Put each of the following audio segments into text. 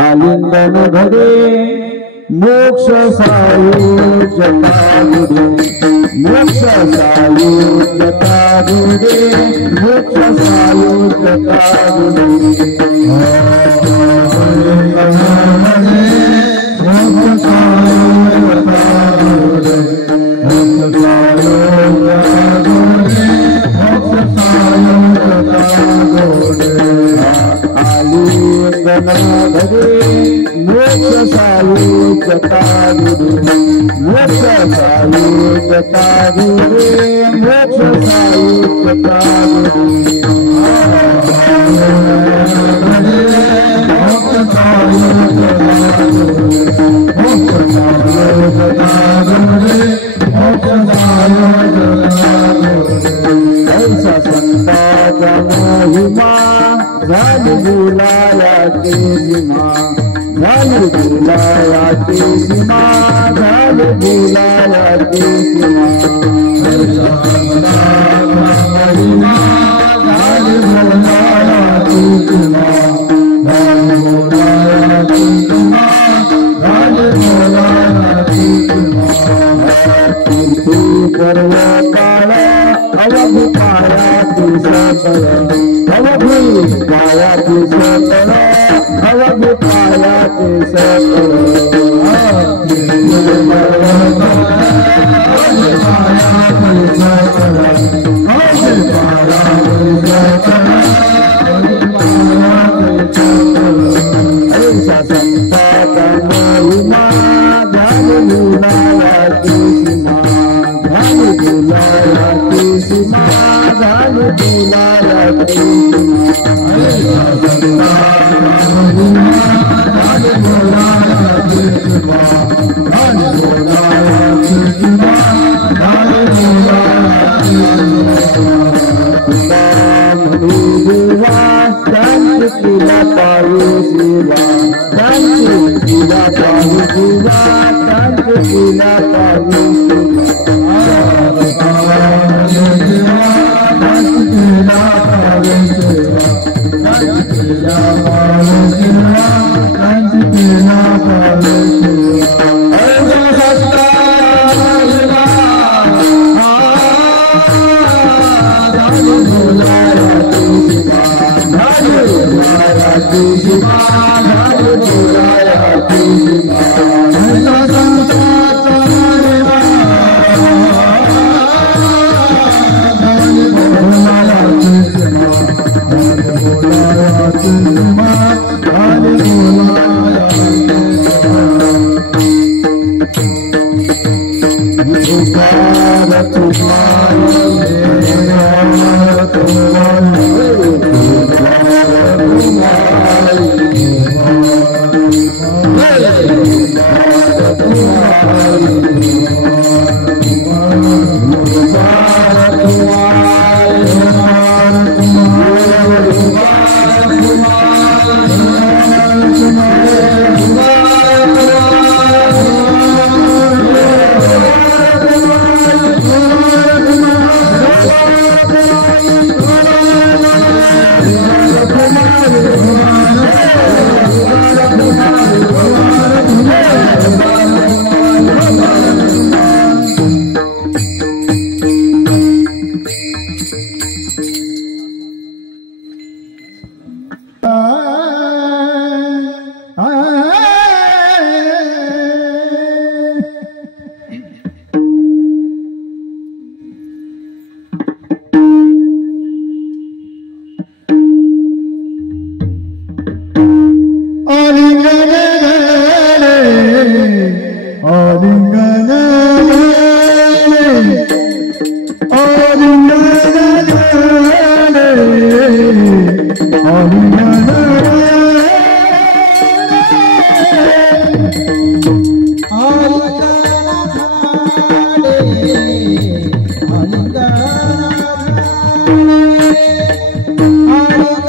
आलिंगन घडे मोक्ष सायुज्यता गुडे मोक्ष सायुज्यता गुडे मोक्ष सायुज्यता गुडे मोक्ष सायुज्यता गुडे मोक्ष सायुज्यता गुडे आलिंगन घडे मोक्ष सायुज्यता गुडे मोक्ष सायुज्यता गुडे मोक्ष सायुज्यता गुडे मोक्ष सायुज्यता गुडे मोक्ष सायुज्यता गुडे ऐसा संताचा महिमा झाली बुलायाची सीमा झाली बुलायाची सीमा झाली बुलायाची सीमा महिमा झाली बुलायाची सीमा झाली बुलायाची सीमा झाली बुलायाची सीमा कीर्ती पर्व काळ अवधि कायाची सकळ अवधि कायाची सकळ अवधि कायाची सकळ ऐसा संताचा महिमा झाली बुलायाची सीमा झाली बुलायाची सीमा झाली बुलायाची सीमा ऐसा संताचा महिमा झाली बुलायाची सीमा झाली बुलायाची सीमा झाली बुलायाची सीमा देवा शांतीला पाहू शिवा शांतीला पाहू शिवा शांतीला पाहू शांतीला पाहू शिवा शांतीला पाहू शिवा शांतीला पाहू Hare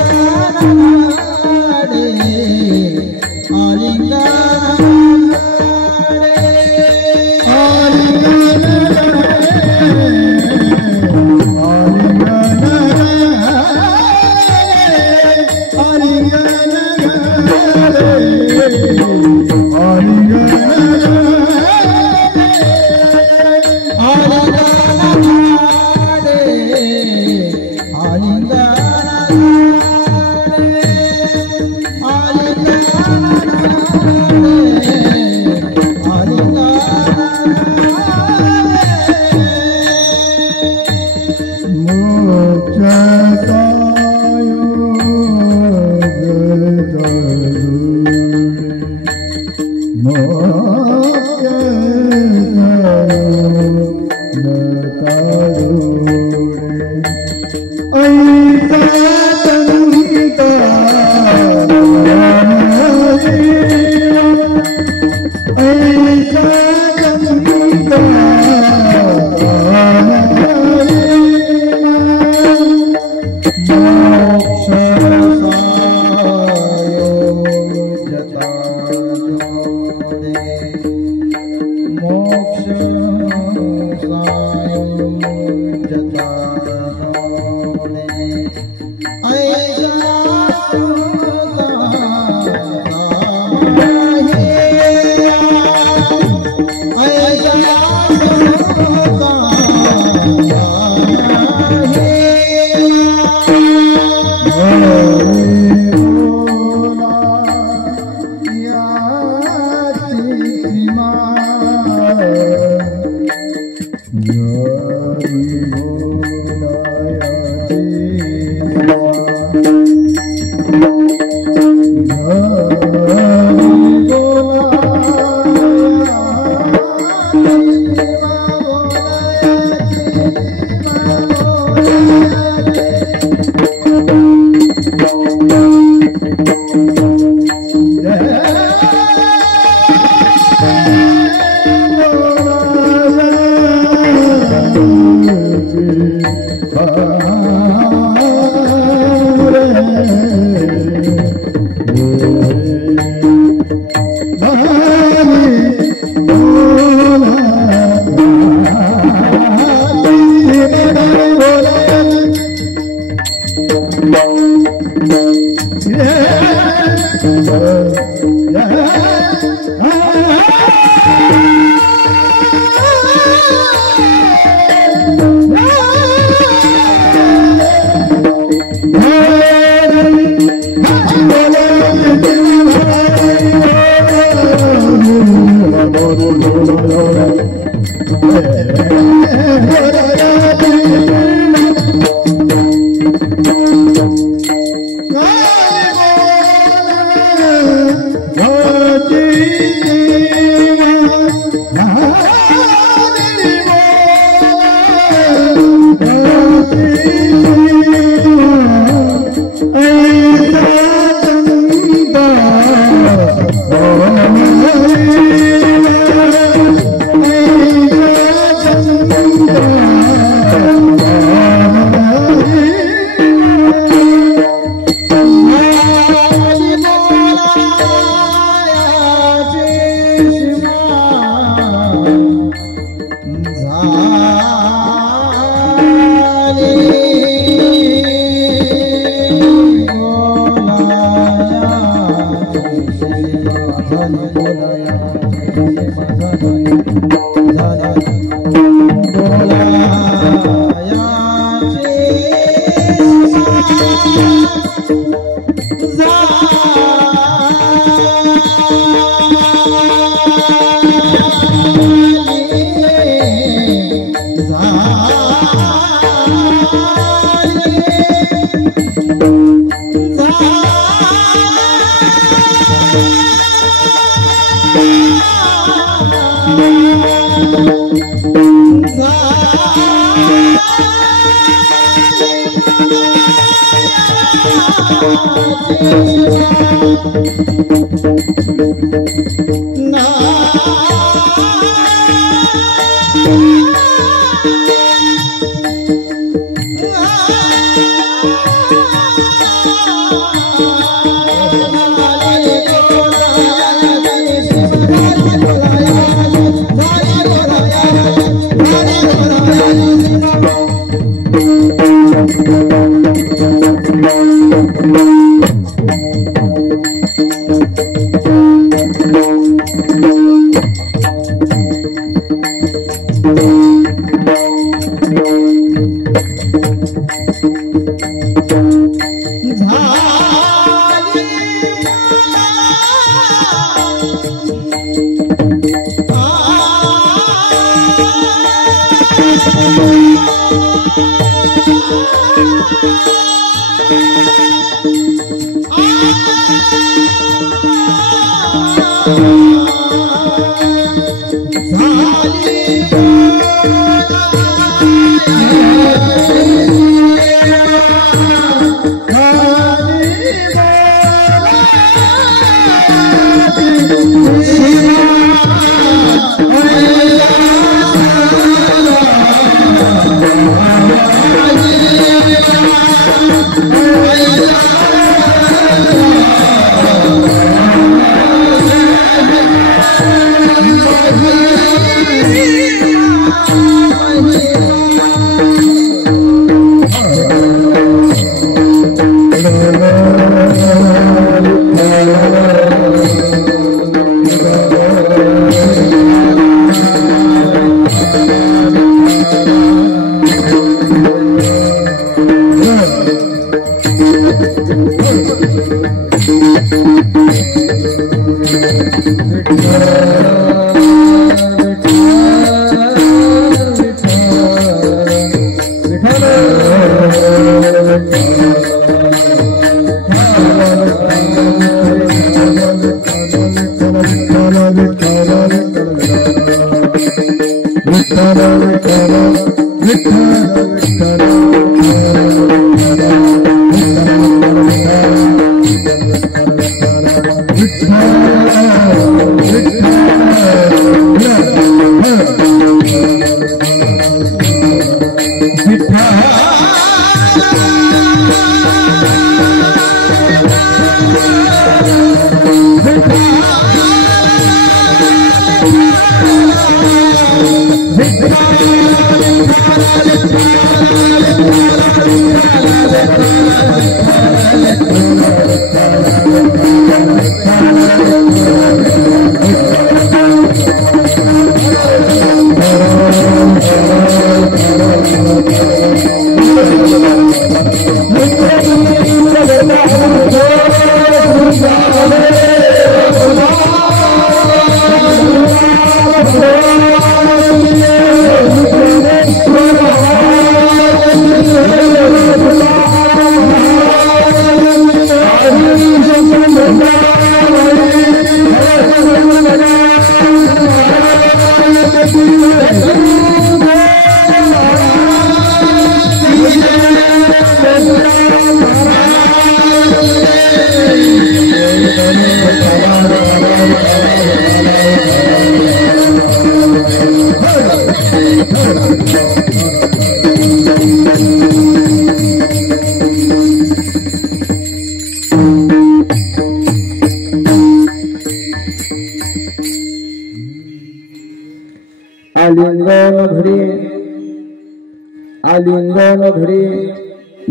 आलिंगन घडे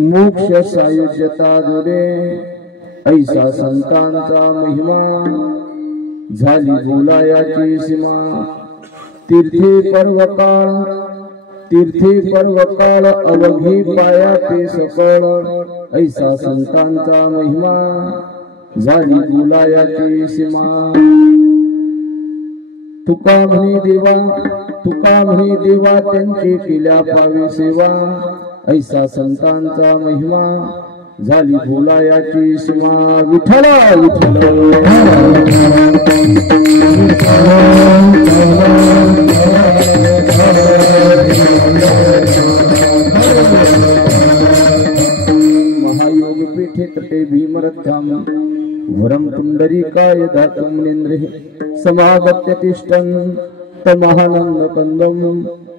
मोक्ष सायुज्यता दुरे ऐसा संतांचा महिमा झाली बोलायाची सीमा तीर्थी पर्वकाळ अवघी पाया ते सकळ ऐसा संतांचा महिमा झाली बोलायाची सीमा तुका म्हणे देवा त्यांची केल्या पावी सेवा ऐसा संतांचा महिमा झाली बोलायाची सीमा विठ्ठल महायोग पीठे तटे भीमरथाम वरम पुंडरीकाय धातुम्नेन्द्रे समागत्य तिष्ठन् तमहानंद कंदम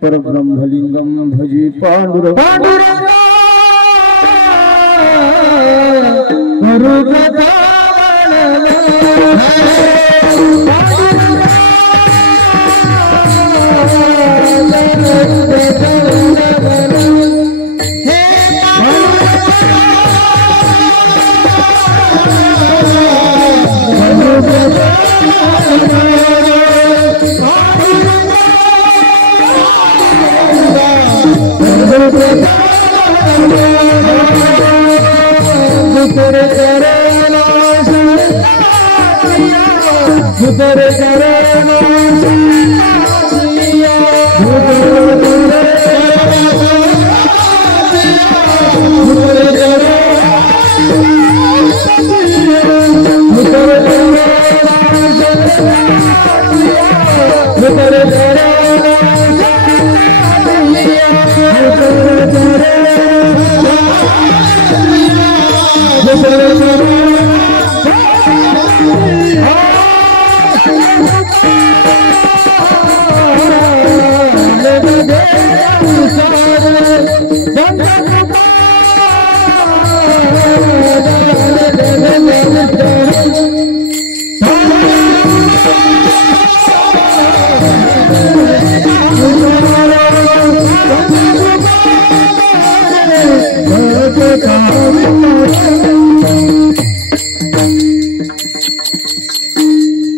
परब्रह्मलिंगम भजी पांडुरंग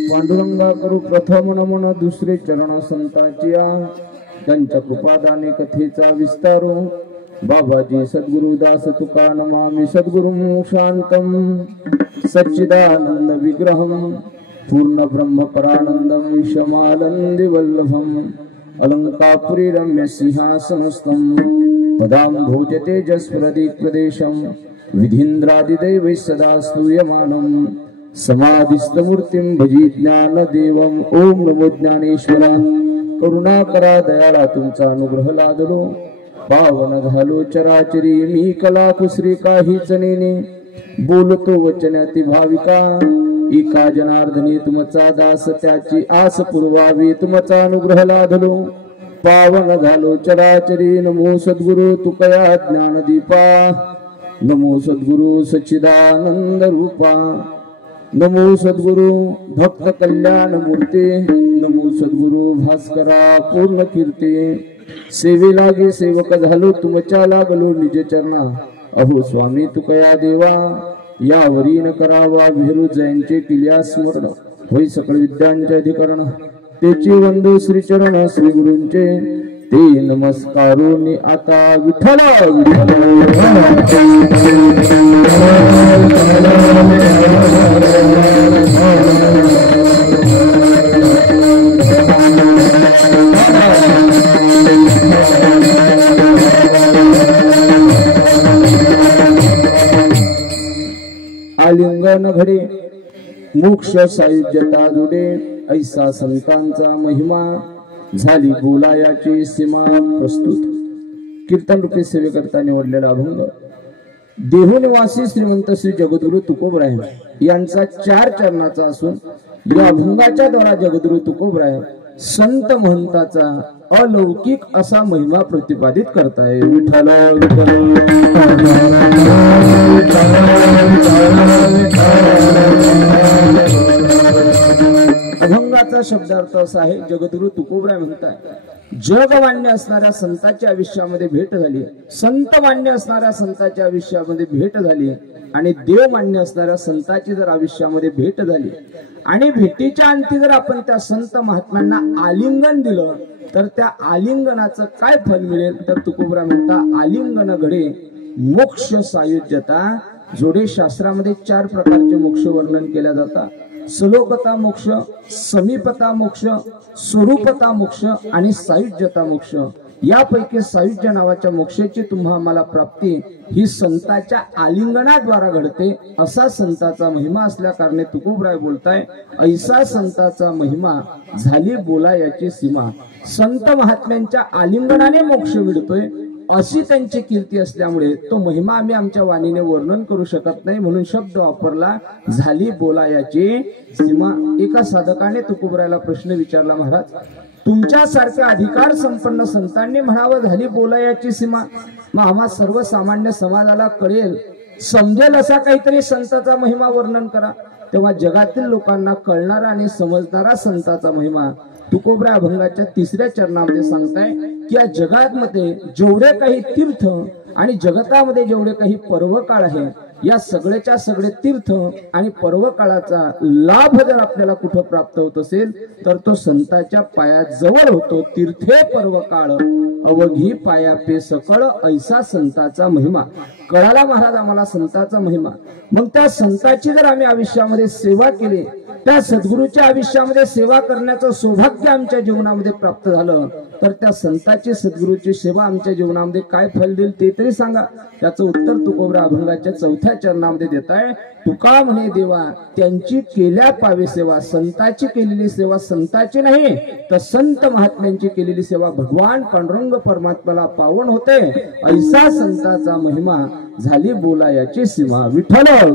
पांडुरंगा करू प्रथम नमन दुसरे चरण संतांच्या त्यांच्या कृपादाने कथेचा विस्तारो बाबाजी सद्गुरु दास तुका नमामि सद्गुरुं शांतं सच्चिदानंद विग्रहं पूर्ण ब्रह्म परानंदं विषमानंदि वल्लभं अलंकापुरी रम्य सिंहासनस्थं पदाम्भोज तेजस्प्रदीप प्रदेशं विधीन्द्रादिदैवैः सदा स्तूयमानं समाधिस्थमूर्तिं भजी ज्ञानदेवं ओम नमो ज्ञानेश्वरा करुणाकरा दयाळा तुमचा अनुग्रह लादलो पावन झालो चराचरी मी कला कुसरी काहीच नेने बोलतो वचनाती भाविका एका जनार्दनी तुमचा दास त्याची आस पुरवावी तुमचा अनुग्रह लादलो पावन झालो चराचरी नमो सद्गुरु तुकया ज्ञानदीपा नमो सद्गुरु सच्चिदानंद रूपा नमो सद्गुरु भक्त कल्याण मूर्ती नमो सद्गुरु भास्करा पूर्ण कीर्ती सेवे लागे सेवक झालो तुमच्या लागलो निज चरणा अहो स्वामी तुकया देवा यावरी न करावा विहरू जयंचे किल्या स्मरण होई सकळ विद्यांचे अधिकरण तेची वंदो श्री चरण श्री गुरूंचे ते नमस्कारोनी आता विठ्ठल आलिंगन घडे मोक्ष सायुज्यता जुडे ऐसा संतांचा महिमा झाली बोलायाची सीमा प्रस्तुत कीर्तन रूपी सेवेकरता निवडलेला अभंग देहनिवासी श्रीमंत श्री जगद्गुरु तुकोबराय यांचा 4 चरणाचा असून या अभंगाच्या द्वारा जगद्गुरु तुकोबराय संत महंताचा अलौकिक असा महिमा प्रतिपादित करताय विठ्ठल अभंगाचा शब्दार्थ असा आहे जगद्गुरु तुकोबराय म्हणतात जग मान्य असणाऱ्या संतांच्या आयुष्यामध्ये भेट झाली संत मान्य असणाऱ्या संतांच्या आयुष्यामध्ये भेट झाली आणि देव मान्य असणाऱ्या संतांची जर आयुष्यामध्ये भेट झाली आणि भेटीच्या अंती जर आपण त्या संत महात्म्यांना आलिंगन दिलं तर त्या आलिंगनाचं काय फल मिळेल तर तुकोबराय म्हणता आलिंगन घडे मोक्ष सायुज्यता जोडे शास्त्रामध्ये 4 प्रकारचे मोक्ष वर्णन केल्या जातात सलोकता मोक्ष समीपता मोक्ष स्वरूपता मोक्ष आणि सायुज्यता मोक्ष यापैकी सायुज्य नावाच्या मोक्षाची तुम्हाला प्राप्ती ही संतांच्या आलिंगनाद्वारा घडते असा संतांचा महिमा असल्या कारणे तुकोबराय बोलताय ऐसा संतांचा महिमा झाली बोलायाची सीमा संत महात्म्यांच्या आलिंगनाने मोक्ष मिळतोय अशी त्यांची कीर्ती असल्यामुळे तो महिमा आम्ही आमच्या वाणीने वर्णन करू शकत नाही म्हणून शब्द वापरला झाली बोलायाची सीमा एका साधकाने तुकोबरायला प्रश्न विचारला महाराज तुमच्यासारख्या अधिकार संपन्न संतांनी म्हणावं झाली बोलायाची सीमा मग आम्हा सर्वसामान्य समाजाला कळेल समजेल असा काहीतरी संतांचा महिमा वर्णन करा तेव्हा जगातील लोकांना कळणारा आणि समजणारा संतांचा महिमा तुकोबराय अभंगाच्या 3ऱ्या चरणामध्ये सांगताय की या जगामध्ये जेवढे काही तीर्थ आणि जगतामध्ये जेवढे काही पर्वकाळ आहे या सगळ्याच्या सगळे तीर्थ आणि पर्वकाळाचा लाभ जर आपल्याला कुठं प्राप्त होत असेल तर तो संतांच्या पायाजवळ होतो तीर्थे पर्वकाळ अवघी पायापे सकळ ऐसा संतांचा महिमा कळाला महाराज आम्हाला संतांचा महिमा मग त्या संतांची जर आम्ही आयुष्यामध्ये सेवा केली त्या सद्गुरूच्या आयुष्यामध्ये सेवा करण्याचं सौभाग्य आमच्या जीवनामध्ये प्राप्त झालं तर त्या संतांची सद्गुरूची सेवा आमच्या जीवनामध्ये काय फल देईल ते तरी सांगा त्याचं उत्तर तुकोबराय अभंगाच्या 4थ्या चरणामध्ये देताय तुका म्हणे देवा त्यांची केल्या पावे सेवा संतांची केलेली सेवा संतांची नाही तर संत महात्म्यांची केलेली सेवा भगवान पांडुरंग परमात्म्याला पावन होते ऐसा संतांचा महिमा झाली बोलायाची सीमा विठ्ठल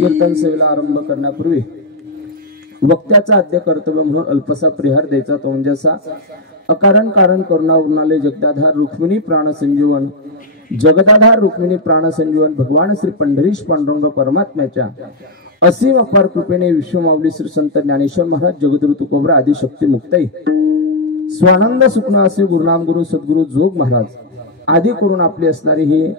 कीर्तन सेवेला आरंभ करण्यापूर्वी वक्त्याचा आद्य कर्तव्य म्हणून अल्पसा परिहार द्यायचा तो म्हणजे असा अकारण कारण करुणा उरणाले जगदाधार रुक्मिणी प्राण संजीवन जगदाधार रुक्मिणी प्राण संजीवन भगवान श्री पंढरीश पांडुरंग परमात्म्याच्या असीम अपार कृपेने विश्वमाऊली श्री संत ज्ञानेश्वर महाराज जगद्गुरु तुकोबराय आदि शक्ती मुक्ताई स्वानंद सुखनासी गुरुनाम गुरु सद्गुरु जोग महाराज आदी करून आपली असणारी ही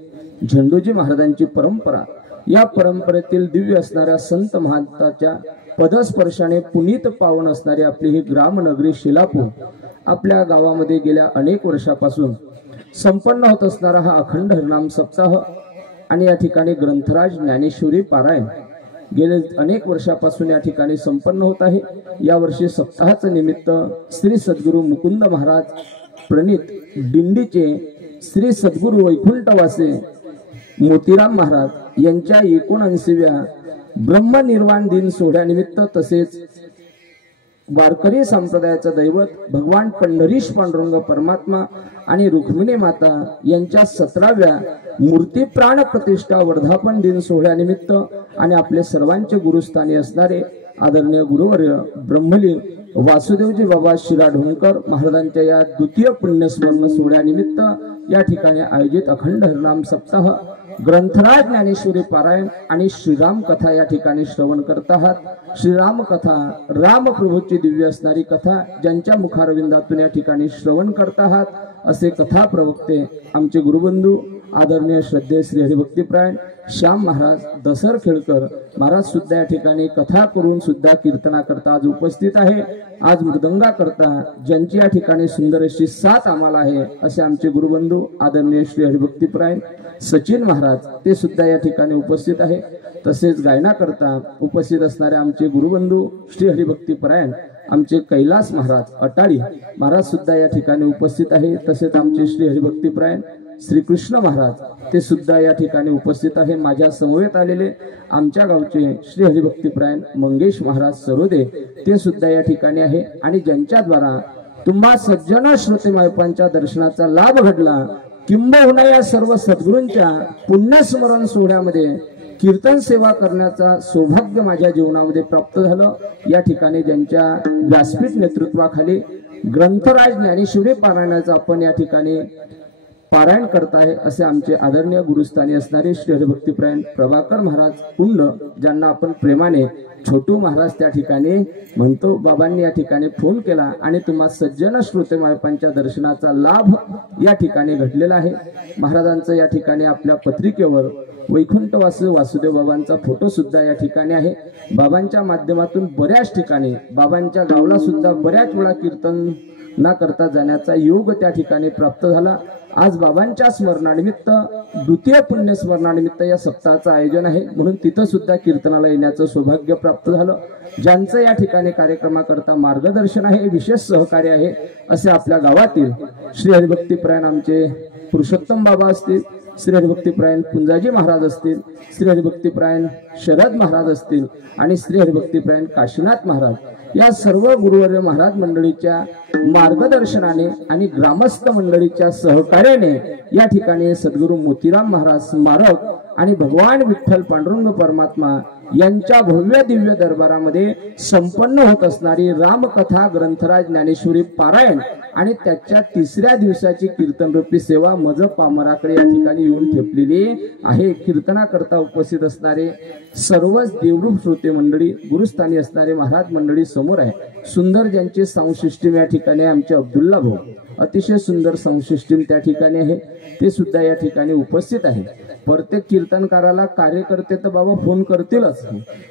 झेंडूजी महाराजांची परंपरा, या परंपरेतील दिव्य असणाऱ्या संत महंताच्या पदस्पर्शाने पुनीत पावन असणारी आपली ही ग्रामनगरी शिलापूर आपल्या गावामध्ये गेल्या अनेक वर्षापासून संपन्न होत असणारा हा अखंड हरिनाम सप्ताह आणि या ठिकाणी ग्रंथराज ज्ञानेश्वरी पारायण गेले अनेक वर्षापासून या ठिकाणी संपन्न होत आहे। या वर्षी सप्ताहाचं निमित्त श्री सद्गुरू मुकुंद महाराज प्रणित दिंडीचे श्री सद्गुरू वैकुंठवासी मोतीराम महाराज यांच्या 79व्या ब्रह्मनिर्वाण दिन सोहळ्यानिमित्त तसेच वारकरी संप्रदायाचा दैवत भगवान पंढरीश पांडुरंग परमात्मा आणि रुक्मिणी माता यांच्या 17व्या मूर्ती प्राण प्रतिष्ठा वर्धापन दिन सोहळ्यानिमित्त आणि आपले सर्वांचे गुरुस्थानी असणारे आदरणीय गुरुवर्य ब्रह्मलीन वासुदेवजी बाबा शिराढोणकर महाराजांच्या या द्वितीय पुण्यस्मरण सोहळ्यानिमित्त या ठिकाणी आयोजित अखंड हरिनाम सप्ताह ग्रंथराज ज्ञानेश्वरी पारायण आणि श्रीराम कथा या ठिकाणी श्रवण करत आहात। श्रीराम कथा रामप्रभूची दिव्य असणारी कथा ज्यांच्या मुखारविंदातून या ठिकाणी श्रवण करत आहात असे कथा प्रवक्ते आमचे गुरुबंधू आदरणीय श्रद्धेय श्री हरिभक्तीपरायण श्याम महाराज दसर खेळकर महाराज सुद्धा या ठिकाणी कथा करून सुद्धा कीर्तना करता आज उपस्थित आहे। आज मृदंगा करता ज्यांची या ठिकाणी सुंदर अशी साथ आम्हाला आहे असे आमचे गुरुबंधू आदरणीय श्री हरिभक्तीपरायण सचिन महाराज ते सुद्धा या ठिकाणी उपस्थित आहे। तसेच गायना करता उपस्थित असणारे आमचे गुरुबंधू श्री हरिभक्तीपरायण आमचे कैलास महाराज अटाळी महाराज सुद्धा या ठिकाणी उपस्थित आहे। तसेच आमचे श्री हरिभक्तीपरायण श्री कृष्ण महाराज ते सुद्धा या ठिकाणी उपस्थित आहे। माझ्या समवेत आलेले आमच्या गावचे श्री हरिभक्तीपरायण मंगेश महाराज सरोदे ते सुद्धा या ठिकाणी आहे आणि ज्यांच्याद्वारा तुम्हा सज्जन श्रोतेमायपांच्या दर्शनाचा लाभ घडला किंबहुना या सर्व सद्गुरूंच्या पुण्यस्मरण सोहळ्यामध्ये कीर्तन सेवा करण्याचा सौभाग्य माझ्या जीवनामध्ये प्राप्त झालं। या ठिकाणी ज्यांच्या व्यासपीठ नेतृत्वाखाली ग्रंथराज ज्ञानेश्वरी पारायणाचं आपण या ठिकाणी पारायण करत आहे असे आमचे आदरणीय गुरुस्थानी असणारे श्री हरिभक्तीपरायण प्रभाकर महाराज कुंड ज्यांना आपण प्रेमाने छोटू महाराज त्या ठिकाणी म्हणतो। बाबांनी या ठिकाणी फोन केला आणि तुम्हा सज्जन श्रोतेमायपांच्या दर्शनाचा लाभ या ठिकाणी घडलेला आहे। महाराजांचं या ठिकाणी आपल्या पत्रिकेवर वैकुंठवासी वासुदेव बाबांचा फोटो सुद्धा या ठिकाणी आहे। बाबांच्या माध्यमातून बऱ्याच ठिकाणी बाबांच्या गावला सुद्धा बऱ्याच वेळा कीर्तन ना करता जाण्याचा योग त्या ठिकाणी प्राप्त झाला। आज बाबांच्या स्मरणानिमित्त द्वितीय पुण्यस्मरणानिमित्त या सप्ताहाचं आयोजन आहे म्हणून तिथं सुद्धा कीर्तनाला येण्याचं सौभाग्य प्राप्त झालं। ज्यांचं या ठिकाणी कार्यक्रमाकरता मार्गदर्शन आहे विशेष सहकार्य आहे असे आपल्या गावातील श्री हरिभक्तीपरायण आमचे पुरुषोत्तम बाबा असतील, श्री हरिभक्तीपरायण पुंजाजी महाराज असतील, श्री हरिभक्तीपरायण शरद महाराज असतील आणि श्री हरिभक्तीपरायण काशीनाथ महाराज या सर्व गुरुवर्य महाराज मंडळीच्या मार्गदर्शनाने आणि ग्रामस्थ मंडळीच्या सहकार्याने या ठिकाणी सद्गुरू मोतीराम महाराज स्मारक आणि भगवान विठ्ठल पांडुरंग परमात्मा यांच्या भव्य दिव्य दरबारामध्ये संपन्न होत असणारी रामकथा ग्रंथराज ज्ञानेश्वरी पारायण आणि त्याच्या 3ऱ्या दिवसाची कीर्तनरूपी सेवा मज पामराकडे या ठिकाणी येऊन ठेपलेली आहे। कीर्तनाकरता उपस्थित असणारे सर्वच देवरूप श्रोते मंडळी गुरुस्थानी असणारे महाराज मंडळी समोर आहे। सुंदर ज्यांचे साऊंड सिस्टीम या ठिकाणी आमचे अब्दुल्ला भाऊ अतिशय सुंदर साऊंड सिस्टीम त्या ठिकाणी आहे ते सुद्धा या ठिकाणी उपस्थित आहे। प्रत्येक कीर्तनकाराला कार्यकर्ते तर बाबा फोन करतीलच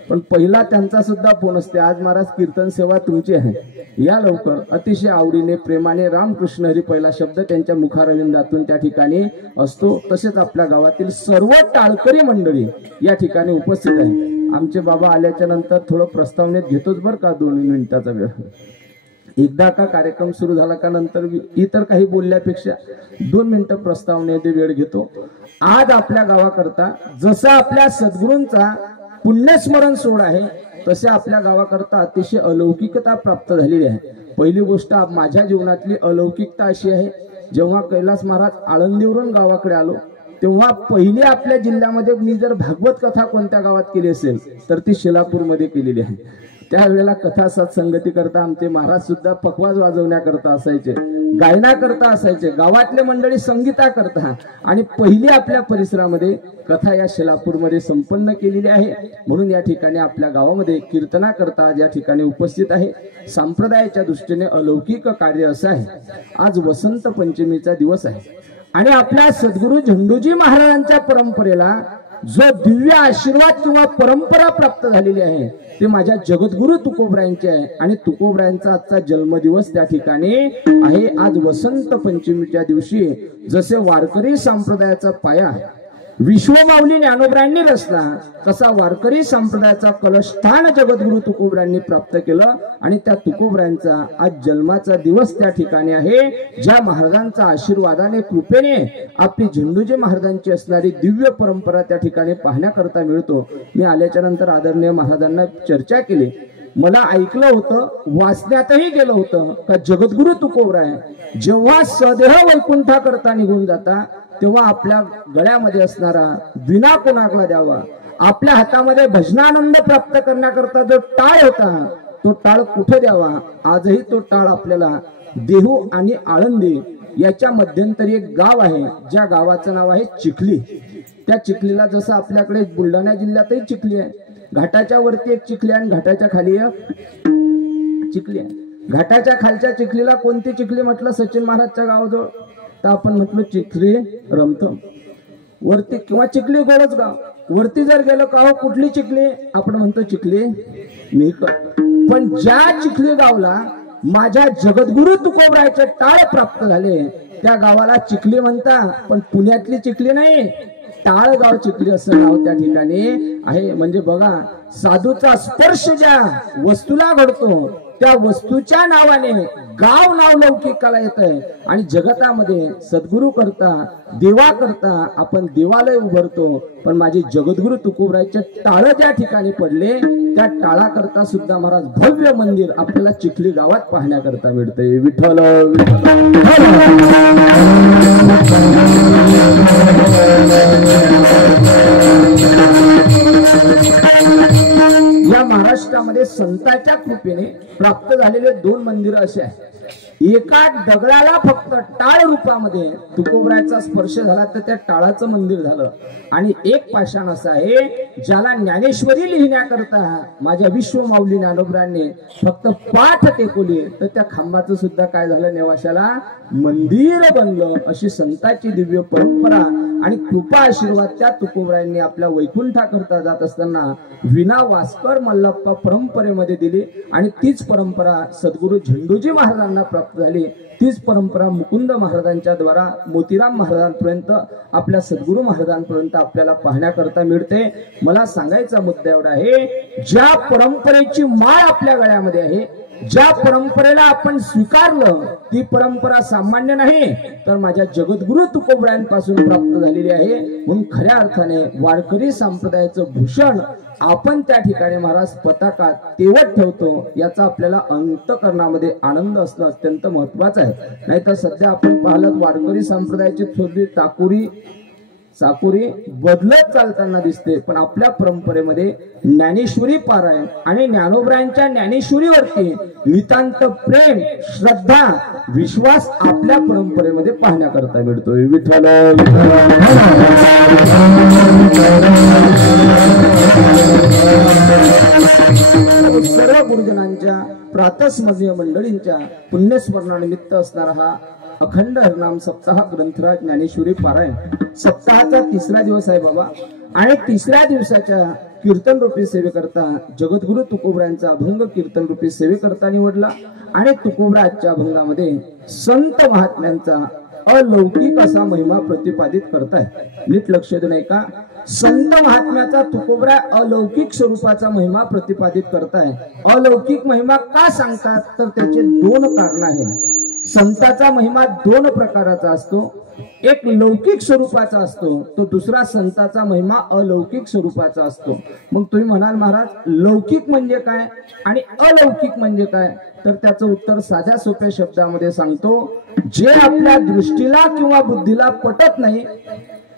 पण पहिला त्यांचा सुद्धा फोन असते आज महाराज कीर्तन सेवा तुमची आहे या लवकर। अतिशय आवडीने प्रेमाने रामकृष्ण हरी पहिला शब्द त्यांच्या मुखारविंदातून त्या ठिकाणी असतो। तसेच आपल्या गावातील सर्व टाळकरी मंडळी या ठिकाणी उपस्थित आहे। आमचे बाबा आल्याच्या नंतर थोडं प्रस्तावनेत घेतोच बरं का 2 मिनिटाचा वेळ। एकदा का कार्यक्रम सुरू झाला का नंतर इतर काही बोलल्यापेक्षा 2 मिनिटं प्रस्तावनेत वेळ घेतो। आज आपल्या गावाकरता जसा आपल्या सद्गुरूंचा पुण्यस्मरण सोहळा आहे तसे आपल्या गावाकरता अतिशय अलौकिकता प्राप्त झालेली आहे। पहिली गोष्ट माझ्या जीवनातली अलौकिकता अशी आहे जेव्हा कैलास महाराज आळंदीवरून गावाकडे आलो तेव्हा पहिली आपल्या जिल्ह्यामध्ये मी जर भागवत कथा कोणत्या गावात केली असेल तर ती शिलापूरमध्ये केलेली आहे। त्यावेळेला कथा सत्संगती करता आमचे महाराज सुद्धा पखवाज वाजवण्याकरता असायचे, गायना करता असायचे, गावातले मंडळी संगीता करता आणि पहिली आपल्या परिसरामध्ये कथा या शिलापूरमध्ये संपन्न केलेली आहे। म्हणून या ठिकाणी आपल्या गावामध्ये कीर्तना करता या ठिकाणी उपस्थित आहे। संप्रदायाच्या दृष्टीने अलौकिक कार्य असं आहे आज वसंत पंचमीचा दिवस आहे आणि आपल्या सद्गुरू झेंडूजी महाराजांच्या परंपरेला जो दिव्य आशीर्वाद किंवा परंपरा प्राप्त झालेली आहे ते माझ्या जगद्गुरु तुकोबरायांचे आहे. आणि तुकोबरायांचा आजचा जन्मदिवस त्या ठिकाणी आहे. आज वसंत पंचमीच्या दिवशी जसे वारकरी संप्रदायाचा पाया विश्वमाऊली ज्ञानोबरायांनी रचला तसा वारकरी संप्रदायाचा कलशस्थान जगद्गुरु तुकोबरायांनी प्राप्त केलं. आणि त्या तुकोबरायांचा आज जन्माचा दिवस त्या ठिकाणी आहे. ज्या महाराजांचा आशीर्वादाने कृपेने आपली झेंडूजी महाराजांची असणारी दिव्य परंपरा त्या ठिकाणी पाहण्याकरता मिळतो. मी आल्याच्या नंतर आदरणीय महाराजांना चर्चा केली. मला ऐकलं होतं, वाचण्यातही गेलं होतं का जगद्गुरु तुकोबराय जेव्हा सदेह वैकुंठा करता निघून जाता तेव्हा आपल्या गळ्यामध्ये असणारा विना कोणाला द्यावा, आपल्या हातामध्ये भजनानंद प्राप्त करण्याकरता जो टाळ होता तो टाळ कुठे द्यावा. आजही तो टाळ आपल्याला देहू आणि आळंदी याच्या मध्यंतरी एक गाव आहे ज्या गावाचं नाव आहे चिखली. त्या चिखलीला जसं आपल्याकडे बुलढाणा जिल्ह्यातही चिखली आहे, घाटाच्या वरती एक चिखली आणि घाटाच्या खाली एक चिखली आहे. घाटाच्या खालच्या चिखलीला कोणती चिखली म्हटलं? सचिन महाराजच्या गावाजवळ. तर आपण म्हटलं चिखली रमथम वरती किंवा चिखली गोळसगाव. वरती जर गेलो का हो कुठली चिखली? आपण म्हणतो चिखली मेहकर. पण ज्या चिखली गावला माझ्या जगद्गुरु तुकोबरायचे टाळ प्राप्त झाले त्या गावाला चिखली म्हणता, पण पुण्यातली चिखली नाही, टाळगाव चिखली असं नाव त्या ठिकाणी आहे. म्हणजे बघा, साधूचा स्पर्श ज्या वस्तूला घडतो त्या वस्तूच्या नावाने गाव नाव लौकिकाला येत आहे. आणि जगतामध्ये सद्गुरु करता देवा करता आपण देवालय उभारतो, पण माझे जगद्गुरु तुकोबरायचे टाळ ज्या ठिकाणी पडले त्या टाळाकरता सुद्धा महाराज भव्य मंदिर आपल्याला चिखली गावात पाहण्याकरता मिळतंय. विठ्ठल या महाराष्ट्रामध्ये संतांच्या कृपेने प्राप्त झालेले दोन मंदिर असे आहेत. एका दगडाला फक्त टाळ रूपामध्ये तुकोबरायचा स्पर्श झाला तर त्या टाळाचं मंदिर झालं. आणि एक पाषाण असं आहे ज्याला ज्ञानेश्वरी लिहिण्याकरता माझ्या विश्वमाऊली ज्ञानोबरायांनी फक्त पाठ टेकवली तर त्या खांबाचं सुद्धा काय झालं, नेवाशाला मंदिर बनलं. अशी संतांची दिव्य परंपरा आणि कृपा आशीर्वाद त्या तुकोबरायांनी आपल्या वैकुंठाकरता जात असताना विना वास्कर मल्लप्पा परंपरेमध्ये दिली. आणि तीच परंपरा सद्गुरू झेंडूजी महाराजांना प्राप्त झाली. तीच परंपरा मुकुंद महाराजांच्या द्वारा मोतीराम महाराजांपर्यंत आपल्या सद्गुरू महाराजांपर्यंत आपल्याला पाहण्याकरता मिळते. मला सांगायचा मुद्दा एवढा आहे, ज्या परंपरेची माळ आपल्या गळ्यामध्ये आहे, ज्या परंपरेला आपण स्वीकारलं ती परंपरा सामान्य नाही तर माझ्या जगद्गुरु तुकोबरायांपासून प्राप्त झालेली आहे. म्हणून खऱ्या अर्थाने वारकरी संप्रदायाचं भूषण आपण त्या ठिकाणी महाराज पताका तेवत ठेवतो याचा आपल्याला अंतकरणामध्ये आनंद असणं अत्यंत महत्वाचं आहे. नाहीतर सध्या आपण पाहिलं वारकरी संप्रदायाची थोडी चाकोरी बदलत चालताना दिसते. पण आपल्या परंपरेमध्ये ज्ञानेश्वरी पारायण आणि ज्ञानोबरायांच्या ज्ञानेश्वरीवरती नितांत प्रेम, श्रद्धा, विश्वास आपल्या परंपरेमध्ये पाहण्याकरता मिळतोय. विठ्ठल सर्व गुरुजनांच्या प्रातस्मरणीय मंडळींच्या पुण्यस्मरणानिमित्त असणारा हा अखंड हरनाम सप्ताह ग्रंथराज ज्ञानेश्वरी पारायण सप्ताहाचा तिसरा दिवस आहे बाबा. आणि तिसऱ्या दिवसाच्या कीर्तन रूपी सेवेकरता जगद्गुरु तुकोबरायांचा अभंग कीर्तन रूपी सेवेकरता निवडला. आणि तुकोबराच्या अभंगामध्ये संत महात्म्यांचा अलौकिक असा महिमा प्रतिपादित करताय. नीट लक्ष देऊ नये का? संत महात्म्याचा तुकोबरा अलौकिक स्वरूपाचा महिमा प्रतिपादित करताय. अलौकिक महिमा का सांगतात तर त्याचे दोन कारण आहेत. संताचा महिमा दोन प्रकाराचा असतो. एक लौकिक स्वरूपाचा असतो, तो दुसरा संताचा महिमा अलौकिक स्वरूपाचा असतो. मग तुम्ही म्हणाल महाराज लौकिक म्हणजे काय आणि अलौकिक म्हणजे काय? तर त्याचं उत्तर साध्या सोप्या शब्दामध्ये सांगतो. जे आपल्या दृष्टीला किंवा बुद्धीला पटत नाही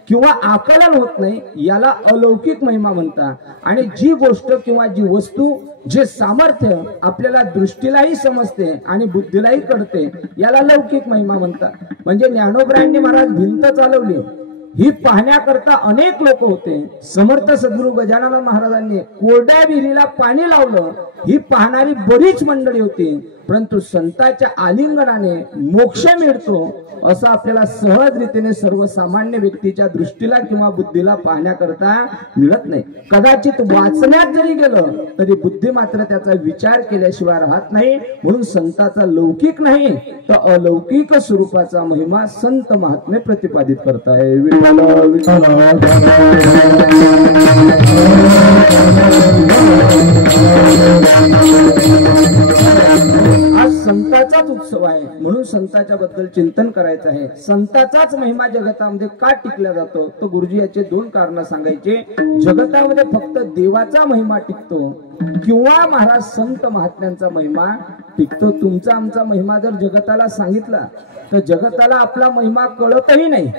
किंवा आकलन होत नाही याला अलौकिक महिमा म्हणतात. आणि जी गोष्ट किंवा जी वस्तू, जे सामर्थ्य आपल्याला दृष्टीलाही समजते आणि बुद्धीलाही कळते याला लौकिक महिमा म्हणतात. म्हणजे ज्ञानोबरायांनी महाराज भिंत चालवली, ही पाहण्याकरता अनेक लोक होते. समर्थ सद्गुरू गजानन महाराजांनी कोरड्या विहिरीला पाणी लावलं, ही पाहणारी बरीच मंडळी होती. परंतु संतांच्या आलिंगनाने मोक्ष मिळतो असं आपल्याला सहज रीतीने सर्वसामान्य व्यक्तीच्या दृष्टीला किंवा बुद्धीला पाहण्याकरता मिळत नाही. कदाचित वाचण्यात जरी गेलं तरी बुद्धी मात्र त्याचा विचार केल्याशिवाय राहत नाही. म्हणून संताचा लौकिक नाही तर अलौकिक स्वरूपाचा महिमा संत महात्मे प्रतिपादित करताय. विठ्ठल विठ्ठल आज संताचाच उत्सव आहे म्हणून संताच्या बद्दल चिंतन करायचं आहे. संताचाच महिमा जगतामध्ये का टिकला जातो तो गुरुजी याचे दोन कारण सांगायचे. जगतामध्ये फक्त देवाचा महिमा टिकतो किंवा महाराज संत महात्म्यांचा महिमा टिकतो. तुमचा आमचा महिमा जर जगताला सांगितला तर जगताला आपला महिमा कळतही नाही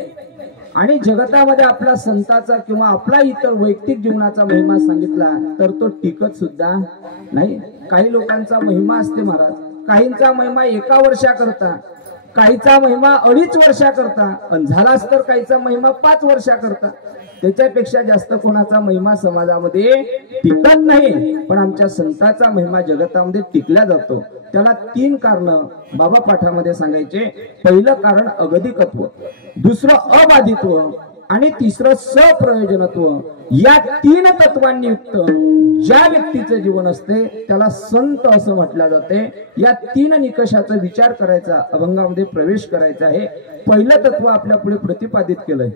आणि जगतामध्ये आपला संताचा किंवा आपला इतर वैयक्तिक जीवनाचा महिमा सांगितला तर तो टिकत सुद्धा नाही. काही लोकांचा महिमा असते महाराज, काहींचा महिमा 1 वर्षाकरता, काहीचा महिमा 2.5 वर्षाकरता आणि झालाच तर काहीचा महिमा 5 वर्षाकरता. त्याच्यापेक्षा जास्त कोणाचा महिमा समाजामध्ये टिकत नाही. पण आमच्या संताचा महिमा जगतामध्ये टिकला जातो. त्याला 3 कारण बाबा पाठामध्ये सांगायचे. पहिलं कारण अगतिकत्व, दुसरं अबाधित्व आणि तिसरं सप्रयोजनत्व. या 3 तत्वांनी युक्त ज्या व्यक्तीचं जीवन असते त्याला संत असं म्हटलं जाते. या 3 निकषाचा विचार करायचा, अभंगामध्ये प्रवेश करायचा आहे. पहिलं तत्व आपल्या पुढे प्रतिपादित केलंय.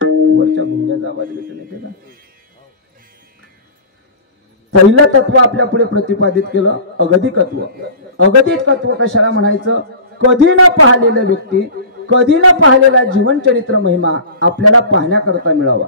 वरच्या गुंजाचा आवाज येतो नाही का? पहिलं तत्व आपल्या पुढे प्रतिपादित केलं अगतिकत्व. अगतिकत्व कशाला म्हणायचं? कधी न पाहिलेलं व्यक्ती, कधी न पाहिलेला जीवनचरित्र महिमा आपल्याला पाहण्याकरता मिळावा.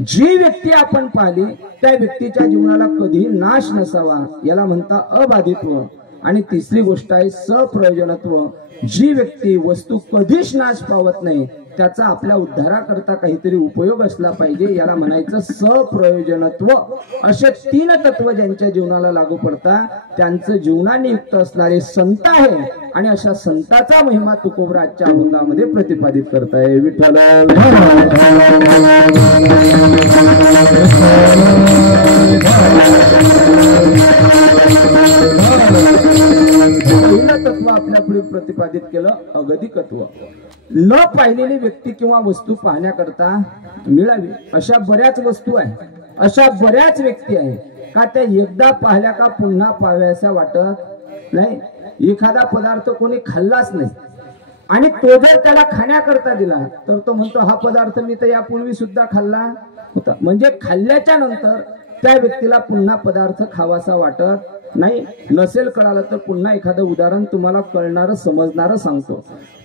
जी व्यक्ती आपण पाहिली त्या व्यक्तीच्या जीवनाला कधी नाश नसावा याला म्हणता अबाधित्व. आणि तिसरी गोष्ट आहे सप्रयोजनत्व. जी व्यक्ती वस्तू कधीच नाश पावत नाही त्याचा आपल्या उद्धाराकरता काहीतरी उपयोग असला पाहिजे याला म्हणायचं सप्रयोजनत्व. असे 3 तत्व ज्यांच्या जीवनाला लागू पडतात त्यांचं जीवनाने युक्त असणारे संत आहे. आणि अशा संताचा महिमा तुकोबरा आजच्या अभंगामध्ये प्रतिपादित करताय. विठ्ठल पहिलं तत्व आपल्या पुढे प्रतिपादित केलं अगतिकत्व. न पाहिलेली व्यक्ती किंवा वस्तू पाहण्याकरता मिळावी अशा बऱ्याच वस्तू आहे, अशा बऱ्याच व्यक्ती आहे का त्या एकदा पाहिल्या का पुन्हा पाहाव्याशा वाटत नाही. एखादा पदार्थ कोणी खाल्लाच नाही आणि तो जर त्याला खाण्याकरता दिला तर तो म्हणतो हा पदार्थ मी तर यापूर्वी सुद्धा खाल्ला होता. म्हणजे खाल्ल्याच्या नंतर त्या व्यक्तीला पुन्हा पदार्थ खावासा वाटत नाही. नसेल कळालं तर पुन्हा एखादं उदाहरण तुम्हाला कळणारं समजणारं सांगतो.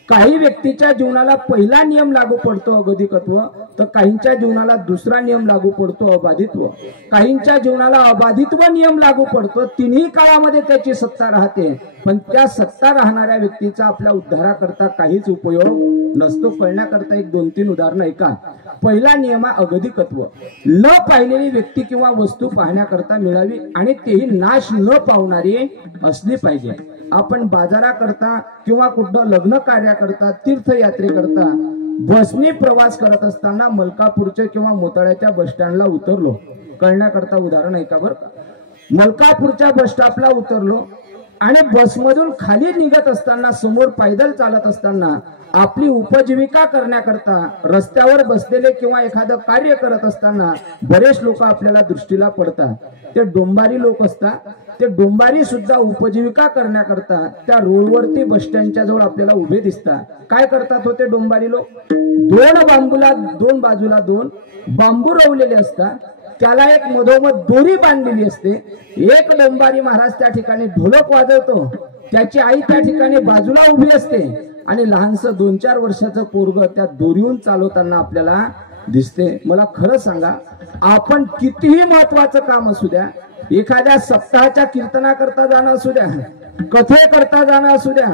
काही व्यक्तीच्या जीवनाला पहिला नियम लागू पडतो अगतिकत्व, तर काहींच्या जीवनाला दुसरा नियम लागू पडतो अबाधित्व. काहींच्या जीवनाला अबाधित्व नियम लागू पडतो. तिन्ही काळामध्ये त्याची सत्ता राहते पण त्या सत्ता राहणाऱ्या व्यक्तीचा आपल्या उद्धाराकरता काहीच उपयोग नसतो. कळण्याकरता 1-2-3 उदाहरणं ऐका. पहिला नियम आहे अगतिकत्व. न पाहिलेली व्यक्ती किंवा वस्तू पाहण्याकरता मिळावी आणि तेही नाश न पावणारी असली पाहिजे. आपण बाजाराकरता किंवा कुठं लग्न कार्याकरता तीर्थयात्रेकरता बसने प्रवास करत असताना मलकापूरच्या किंवा मोताळ्याच्या बस स्टँडला उतरलो. कळण्याकरता उदाहरण ऐका बरं का. मलकापूरच्या बस स्टॉपला उतरलो आणि बसमधून खाली निघत असताना समोर पैदल चालत असताना आपली उपजीविका करण्याकरता रस्त्यावर बसलेले किंवा एखादं कार्य करत असताना बरेच लोक आपल्याला दृष्टीला पडतात. ते डोंबारी लोक असतात. ते डोंबारी सुद्धा उपजीविका करण्याकरता त्या रोडवरती बस स्टँडच्या जवळ आपल्याला उभे दिसतात. काय करतात होते डोंबारी लोक? 2 बांबूला 2 बाजूला 2 बांबू रवलेले असतात. त्याला एक मधोमध दोरी बांधलेली असते. एक डोंबारी महाराज त्या ठिकाणी ढोलक वाजवतो. त्याची आई त्या ठिकाणी बाजूला उभी असते आणि लहानसं 2-4 वर्षाचं पोरग त्या दोरीहून चालवताना आपल्याला दिसते. मला खरं सांगा, आपण कितीही महत्वाचं काम असू द्या, एखाद्या सप्ताहाच्या कीर्तनाकरता जाणं असू द्या, कथेकरता जाणं असू द्या,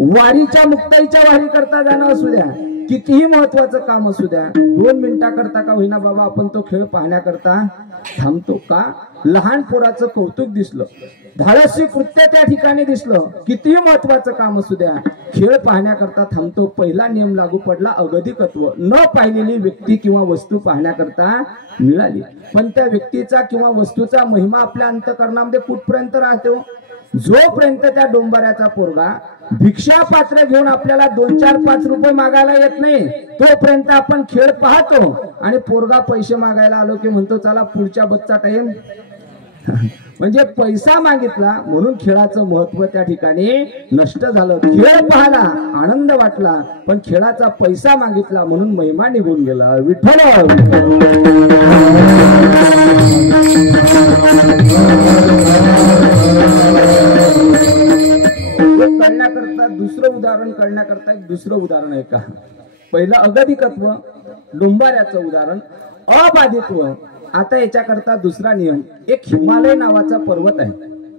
वारीच्या मुक्ताईच्या वारी करता जाणं असू द्या, कितीही महत्वाचं काम असू द्या, 2 मिनिटाकरता का होईना बाबा आपण तो खेळ पाहण्याकरता थांबतो का? लहान पोराचं कौतुक दिसलं, धाडसी कृत्य त्या ठिकाणी दिसलं, कितीही महत्वाचं काम असू द्या, खेळ पाहण्याकरता थांबतो. पहिला नियम लागू पडला अगतिकत्व. न पाहिलेली व्यक्ती किंवा वस्तू पाहण्याकरता मिळाली. पण त्या व्यक्तीचा किंवा वस्तूचा महिमा आपल्या अंतःकरणामध्ये कुठपर्यंत राहतो? जोपर्यंत त्या डोंबाऱ्याचा पोरगा भिक्षा पात्र घेऊन आपल्याला 2, 4, 5 रुपये मागायला येत नाही, तोपर्यंत आपण खेळ पाहतो. आणि पोरगा पैसे मागायला आलो की म्हणतो चला पुढच्या बसचा टाइम. म्हणजे पैसा मागितला म्हणून खेळाचं महत्व त्या ठिकाणी नष्ट झालं. खेळ पाहला, आनंद वाटला, पण खेळाचा पैसा मागितला म्हणून महिमा निघून गेला. विठ्ठल कळण्याकरता एक दुसरं उदाहरण आहे का. पहिलं अगतिकत्व, डोंबाऱ्याचं उदाहरण, अबाधित्व. आता याच्याकरता दुसरा नियम. एक हिमालय नावाचा पर्वत आहे.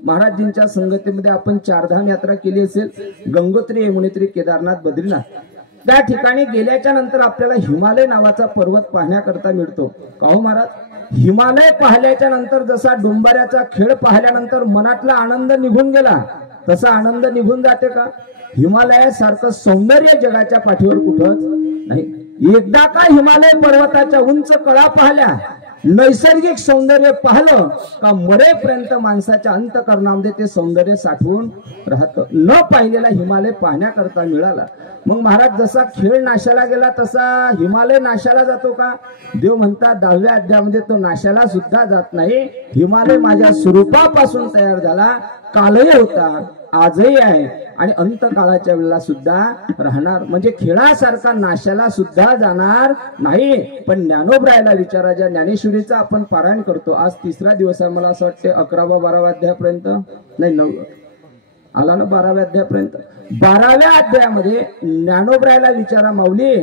महाराजजींच्या संगतीमध्ये आपण 4 धाम यात्रा केली असेल, गंगोत्री, यमुनेत्री, केदारनाथ, बद्रीनाथ. त्या ठिकाणी गेल्याच्या नंतर आपल्याला हिमालय नावाचा पर्वत पाहण्याकरता मिळतो. का हो महाराज, हिमालय पाहिल्याच्या नंतर जसा डोंबाऱ्याचा खेळ पाहिल्यानंतर मनातला आनंद निघून गेला तसा आनंद निघून जाते का. हिमालयासारखं सौंदर्य जगाच्या पाठीवर कुठंच नाही. एकदा का हिमालय पर्वताच्या उंच कळा पाहिल्या, नैसर्गिक सौंदर्य पाहिलं का मरेपर्यंत माणसाच्या अंतःकरणामध्ये ते सौंदर्य साठवून राहतं. न पाहिलेला हिमालय पाहण्याकरता मिळाला. मग महाराज जसा खेळ नाशाला गेला तसा हिमालय नाशाला जातो का. देव म्हणतात 10व्या अध्यायामध्ये तो नाशाला सुद्धा जात नाही. हिमालय माझ्या स्वरूपापासून तयार झाला, कालही होता, आजही आहे आणि अंतकाळाच्या वेळेला सुद्धा राहणार. म्हणजे खेळासारखा नाशाला सुद्धा जाणार नाही. पण ज्ञानोबरायला विचारा, ज्या ज्ञानेश्वरीचा आपण पारायण करतो, आज 3रा दिवस आहे, मला असं वाटते 11व्या 12व्या अध्यायापर्यंत नाही, 9 आला ना, 12व्या अध्यायापर्यंत. 12व्या अध्यायामध्ये ज्ञानोबरायला विचारा, माऊली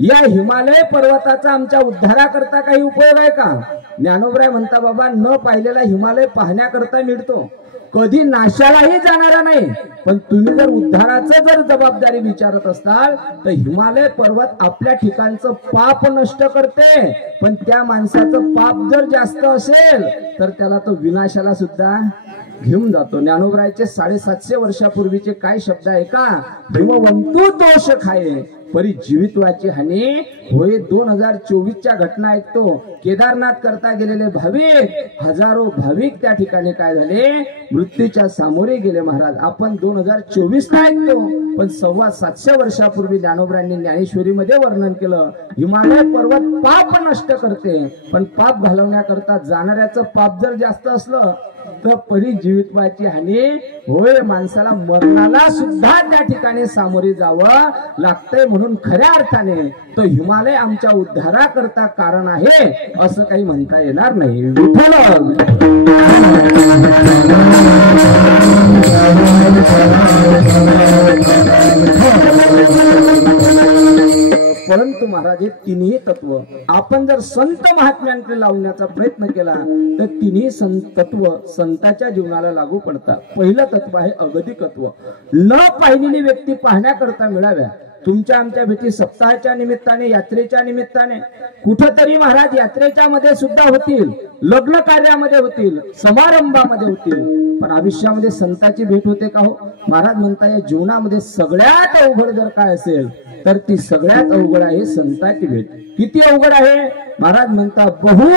या हिमालय पर्वताचा आमच्या उद्धाराकरता काही उपयोग आहे का. ज्ञानोबराय म्हणता, बाबा न पाहिलेला हिमालय पाहण्याकरता मिळतो, कधी नाशालाही जाणारा नाही. पण तुम्ही जर उद्धाराचं जर जबाबदारी विचारत असताल तर हिमालय पर्वत आपल्या ठिकाणचं पाप नष्ट करते. पण त्या माणसाचं पाप जर जास्त असेल तर त्याला तो विनाशाला सुद्धा घेऊन जातो. ज्ञानोबरायचे 750 वर्षापूर्वीचे काय शब्द आहे का. हिमवंतू दोष खाये परी जीवित्वाची हानी होय. 2024च्या घटना ऐकतो. केदारनाथ करता गेलेले भाविक, हजारो भाविक त्या ठिकाणी काय झाले, मृत्यूच्या सामोरे गेले. महाराज आपण 2024 ऐकतो, पण 725 वर्षापूर्वी ज्ञानोबरायांनी ज्ञानेश्वरीमध्ये वर्णन केलं. हिमालय पर्वत पाप नष्ट करते, पण पाप घालवण्याकरता जाणाऱ्याचं पाप जर जास्त असलं तर परी जीवित्वाची हानी होय. माणसाला मरणाला सुद्धा त्या ठिकाणी सामोरे जावं लागतंय. म्हणून खऱ्या अर्थाने तो हिमालय आमच्या उद्धाराकरता कारण आहे असं काही म्हणता येणार नाही. विठ्ठल परंतु महाराज हे तिन्ही तत्व आपण जर संत महात्म्यांकडे लावण्याचा प्रयत्न केला तर तिन्ही तत्व संतांच्या जीवनाला लागू पडतात. पहिलं तत्व आहे अगतिकत्व. न पाहिलेली व्यक्ती पाहण्याकरता मिळाव्या. तुमच्या आमच्या भेटी सप्ताहाच्या निमित्ताने, यात्रेच्या निमित्ताने, कुठंतरी महाराज यात्रेच्या मध्ये सुद्धा होतील, लग्न कार्यामध्ये होतील, समारंभामध्ये होतील, पण आयुष्यामध्ये संतांची भेट होते का हो. महाराज म्हणता या जीवनामध्ये सगळ्यात अवघड जर काय असेल तर ती सगळ्यात अवघड आहे संतांची भेट. किती अवघड आहे. महाराज म्हणता बहु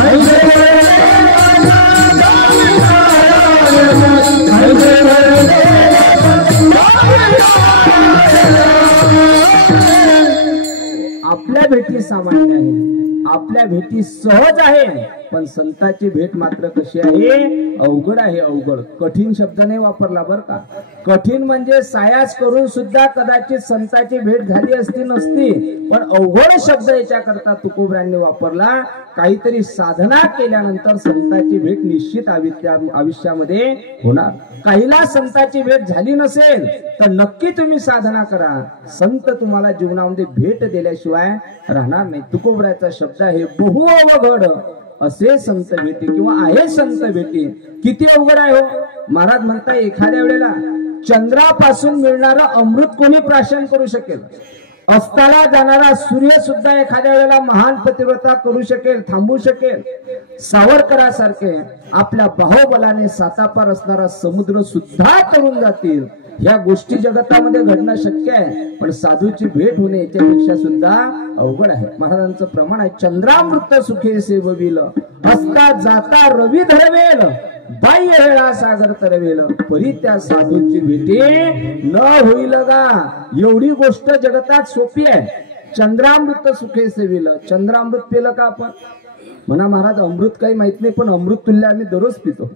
I सामान्य आहे, आपल्या भेटी सहज आहे, पण संतांची भेट मात्र कशी आहे, अवघड आहे. अवघड, कठीण शब्द नाही वापरला बर का. कठीण म्हणजे सायास करून सुद्धा कदाचित संतांची भेट झाली असती नसती, पण अवघड शब्द याच्याकरता तुकोबरांनी वापरला. काहीतरी साधना केल्यानंतर संतांची भेट निश्चित आयुष्यामध्ये होणार. काहीला संतांची भेट झाली नसेल तर नक्की तुम्ही साधना करा, संत तुम्हाला जीवनामध्ये भेट दिल्याशिवाय राहणार नाही. तुकोबराचा शब्द आहे, बहु अवघड असे संत भेटी किंवा आहे संत भेटी. किती अवघड आहे हो. महाराज म्हणताय एखाद्या वेळेला चंद्रापासून मिळणारं अमृत कोणी प्राशन करू शकेल, अस्ताला जाणारा सूर्य सुद्धा एखाद्या वेळेला महान पतिव्रता करू शकेल, थांबू शकेल. सावरकरासारखे आपल्या बाहुबलाने सातापार असणारा समुद्र सुद्धा तरून जातील. या गोष्टी जगतामध्ये घडणं शक्य आहे, पण साधूची भेट होणे याच्यापेक्षा सुद्धा अवघड आहे. महाराजांचं प्रमाण आहे, चंद्रामृत सुखे सेवविल, असता जाता रवी धरवेल, बाह्य हेळा सागर तरवेल, परी त्या साधूची भेटी न होईल गा. एवढी गोष्ट जगतात सोपी आहे. चंद्रामृत सुखे सेविल, चंद्रामृत पिलं का आपण? म्हणा महाराज अमृत काही माहित नाही, पण अमृत तुल्य आम्ही दररोज पितो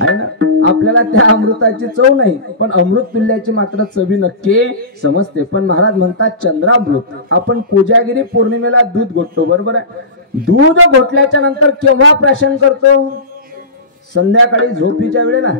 आहे ना. आपल्याला त्या अमृताची चव नाही, पण अमृत तुल्याची मात्र चवी नक्की समजते. पण महाराज म्हणतात चंद्रामृत. आपण कोजागिरी पौर्णिमेला दूध घोटतो, बरोबर आहे. दूध घोटल्याच्या नंतर केव्हा प्राशन करतो? संध्याकाळी झोपीच्या वेळेला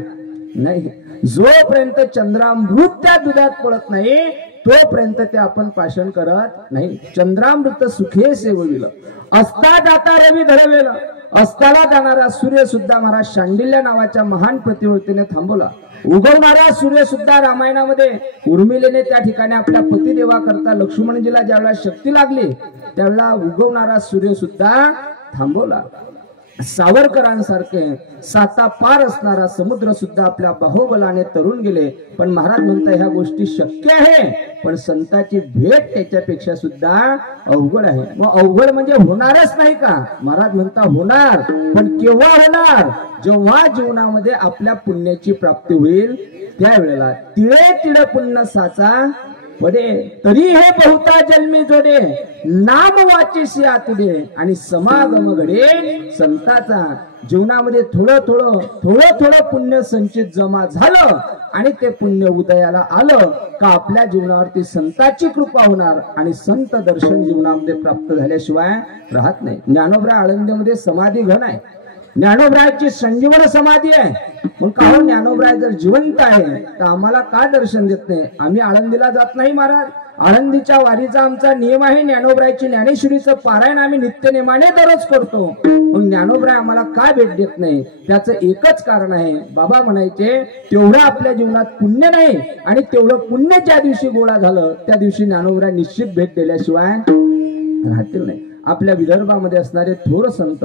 नाही. जोपर्यंत चंद्रामृत त्या दुधात पडत नाही तोपर्यंत ते आपण प्राशन करत नाही. चंद्रामृत सुखे सेवविल, असता जाता रवी धरवेल, अस्ताला जाणारा सूर्य सुद्धा महाराज शांडिल्य नावाच्या महान पतिव्रतेने थांबवला. उगवणारा सूर्य सुद्धा रामायणामध्ये उर्मिलेने त्या ठिकाणी आपल्या पतिदेवा करता लक्ष्मणजीला ज्यावेळेला शक्ती लागली त्यावेळेला उगवणारा सूर्य सुद्धा थांबवला. सावरकरांसारखे साता पार असणारा समुद्र सुद्धा आपल्या बाहुबलाने तरुण गेले. पण महाराज म्हणतात ह्या गोष्टी शक्य आहे, पण संतांची भेट त्याच्यापेक्षा सुद्धा अवघड आहे. मग अवघड म्हणजे होणारच नाही का? महाराज म्हणता होणार, पण केव्हा होणार? जेव्हा जीवनामध्ये आपल्या पुण्याची प्राप्ती होईल त्यावेळेला. तिळे तिळे पुण्य साचा पदे, तरी हे बहुता जन्मी जोडे, नाम वाचीसी आतुडे, आणि समागम घडे संताचा. जीवनामध्ये थोडं थोडं पुण्य संचित जमा झालं आणि ते पुण्य उदयाला आलं का आपल्या जीवनावरती संताची कृपा होणार आणि संत दर्शन जीवनामध्ये प्राप्त झाल्याशिवाय राहत नाही. ज्ञानोबराय आळंदीमध्ये समाधी घन आहे. ज्ञानोबरायची संजीवन समाधी आहे. मग का हो, ज्ञानोबराय जर जिवंत आहे तर आम्हाला का दर्शन देत नाही? आम्ही आळंदीला जात नाही महाराज. आळंदीच्या वारीचा आमचा नियम आहे. ज्ञानोबरायची ज्ञानेश्वरीचं पारायण आम्ही नित्यनेमाने दररोज करतो. मग ज्ञानोबराय आम्हाला का भेट देत नाही? त्याचं एकच कारण आहे. बाबा म्हणायचे तेवढं आपल्या जीवनात पुण्य नाही, आणि तेवढं पुण्य ज्या दिवशी गोळा झालं त्या दिवशी ज्ञानोबराय निश्चित भेट दिल्याशिवाय राहतील नाही. आपल्या विदर्भामध्ये असणारे थोर संत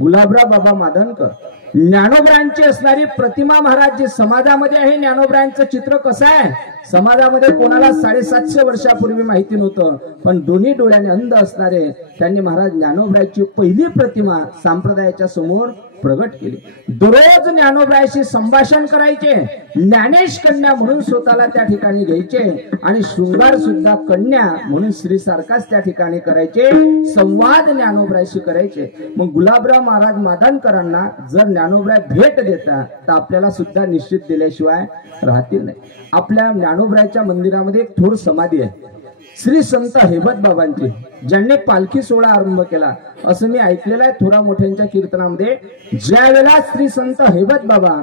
गुलाबराव बाबा मादनकर, ज्ञानोबरायांची असणारी प्रतिमा महाराज जी समाजामध्ये आहे. ज्ञानोबरायांचं चित्र कसं आहे? समाजामध्ये कोणाला 750 वर्षापूर्वी माहिती नव्हतं, पण दोन्ही डोळ्याने अंध असणारे त्यांनी महाराज ज्ञानोबरायांची पहिली प्रतिमा संप्रदायाच्या समोर प्रगट केली. दररोज ज्ञानोबरायाशी संभाषण करायचे. ज्ञानेश कन्या म्हणून स्वतःला त्या ठिकाणी घ्यायचे आणि शृंगार सुद्धा कन्या म्हणून श्री सारखाच त्या ठिकाणी करायचे. संवाद ज्ञानोबरायाशी करायचे. मग गुलाबराव महाराज मादनकरांना जर ज्ञानोबराय भेट देतात तर आपल्याला सुद्धा निश्चित दिल्याशिवाय राहतील नाही. आपल्या ज्ञानोबरायच्या मंदिरामध्ये एक थोर समाधी आहे श्री संत हेबत बाबांची, ज्यांनी पालखी सोहळा आरंभ केला असं मी ऐकलेलं आहे थोरा मोठ्यांच्या कीर्तनामध्ये. ज्या वेळेला श्री संत हेबत बाबा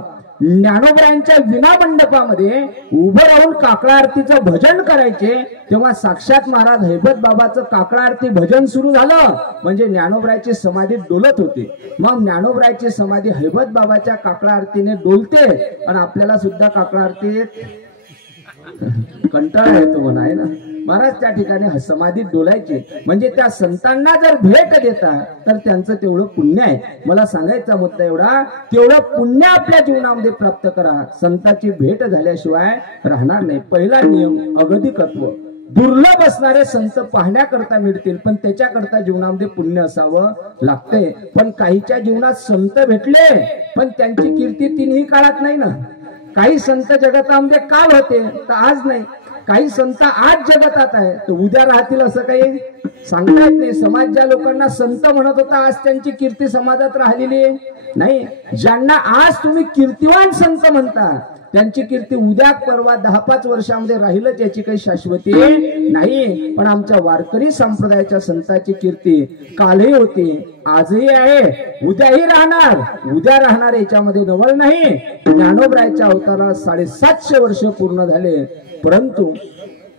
ज्ञानोबरायांच्या विना मंडपामध्ये उभं राहून काकडा आरतीचं भजन करायचे तेव्हा साक्षात महाराज हेबत बाबाचं काकडा आरती भजन सुरू झालं म्हणजे ज्ञानोबरायची समाधी डोलत होती. मग ज्ञानोबरायची समाधी हेबत बाबाच्या काकडा आरतीने डोलते आणि आपल्याला सुद्धा काकडा आरती कंटाळा येतो म्हणा आहे ना. महाराज त्या ठिकाणी समाधी डोलायचे म्हणजे त्या संतांना जर भेट देता तर त्यांचं तेवढं पुण्य आहे. मला सांगायचा मुद्दा एवढा, तेवढं पुण्य आपल्या जीवनामध्ये प्राप्त करा. संतांची भेट झाल्याशिवाय राहणार नाही. पहिला नियम अगतिकत्व. दुर्लभ असणारे संत पाहण्याकरता मिळतील पण त्याच्याकरता जीवनामध्ये पुण्य असावं लागते. पण काहीच्या जीवनात संत भेटले पण त्यांची कीर्ती तिन्ही काळात नाही ना. काही संत जगतामध्ये काल होते तर आज नाही. काही संत आज जगतात आहे तर उद्या राहतील असं काही सांगता येत नाही. समाज ज्या लोकांना संत म्हणत होता आज त्यांची कीर्ती समाजात राहिलेली नाही. ज्यांना आज तुम्ही कीर्तिवान संत म्हणता त्यांची कीर्ती उद्या परवा 10-5 वर्षामध्ये राहीलच याची काही शाश्वती नाही. पण आमच्या वारकरी संप्रदायाच्या संतांची कीर्ती कालही होती, आजही आहे, उद्याही राहणार. उद्या राहणार याच्यामध्ये नवल नाही. ज्ञानोबरायाच्या अवताराला 750 वर्ष पूर्ण झाले, परंतु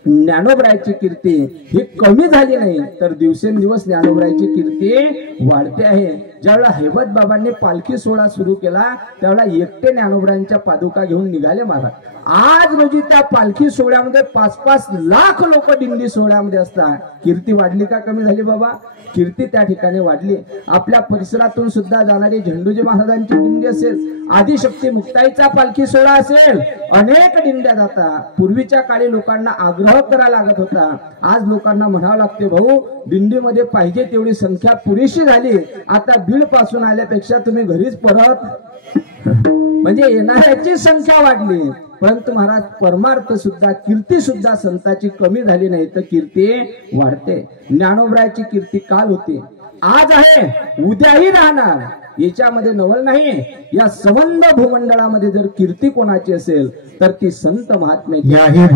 ज्ञानोबरायाची कीर्ती ही कमी झाली नाही, तर दिवसेंदिवस ज्ञानोबरायाची कीर्ती वाढते आहे. ज्यावेळेला हेबत बाबांनी पालखी सोहळा सुरू केला त्यावेळेला एकटे ज्ञानोबरायांच्या पादुका घेऊन निघाले महाराज. आज रोजी त्या पालखी सोहळ्यामध्ये 5-5 लाख लोक दिंडी सोहळ्यामध्ये असतात. कीर्ती वाढली का कमी झाली बाबा? कीर्ती त्या ठिकाणी वाढली. आपल्या परिसरातून सुद्धा जाणारी झेंडूजी महाराजांची दिंडी असेल, आदिशक्ती मुक्ताईचा पालखी सोहळा असेल, अनेक दिंड्या जातात. पूर्वीच्या काळी लोकांना आग्रह करावा लागत होता, आज लोकांना म्हणावं लागते भाऊ दिंडीमध्ये पाहिजे तेवढी संख्या पुरेशी झाली, आता बीड पासून आल्यापेक्षा तुम्ही घरीच परत म्हणजे येणाऱ्याची संख्या वाढली. परंतु महाराज परमार्थ सुद्धा कीर्ती सुद्धा संतांची कमी झाली नाही, तर कीर्ती वाढते. ज्ञानोबरायाची कीर्ती काल होती, आज आहे, उद्याही राहणार, याच्यामध्ये नवल नाही. या संबंध भूमंडळामध्ये जर कीर्ती कोणाची असेल तर ती संत महात्म्याची आहे.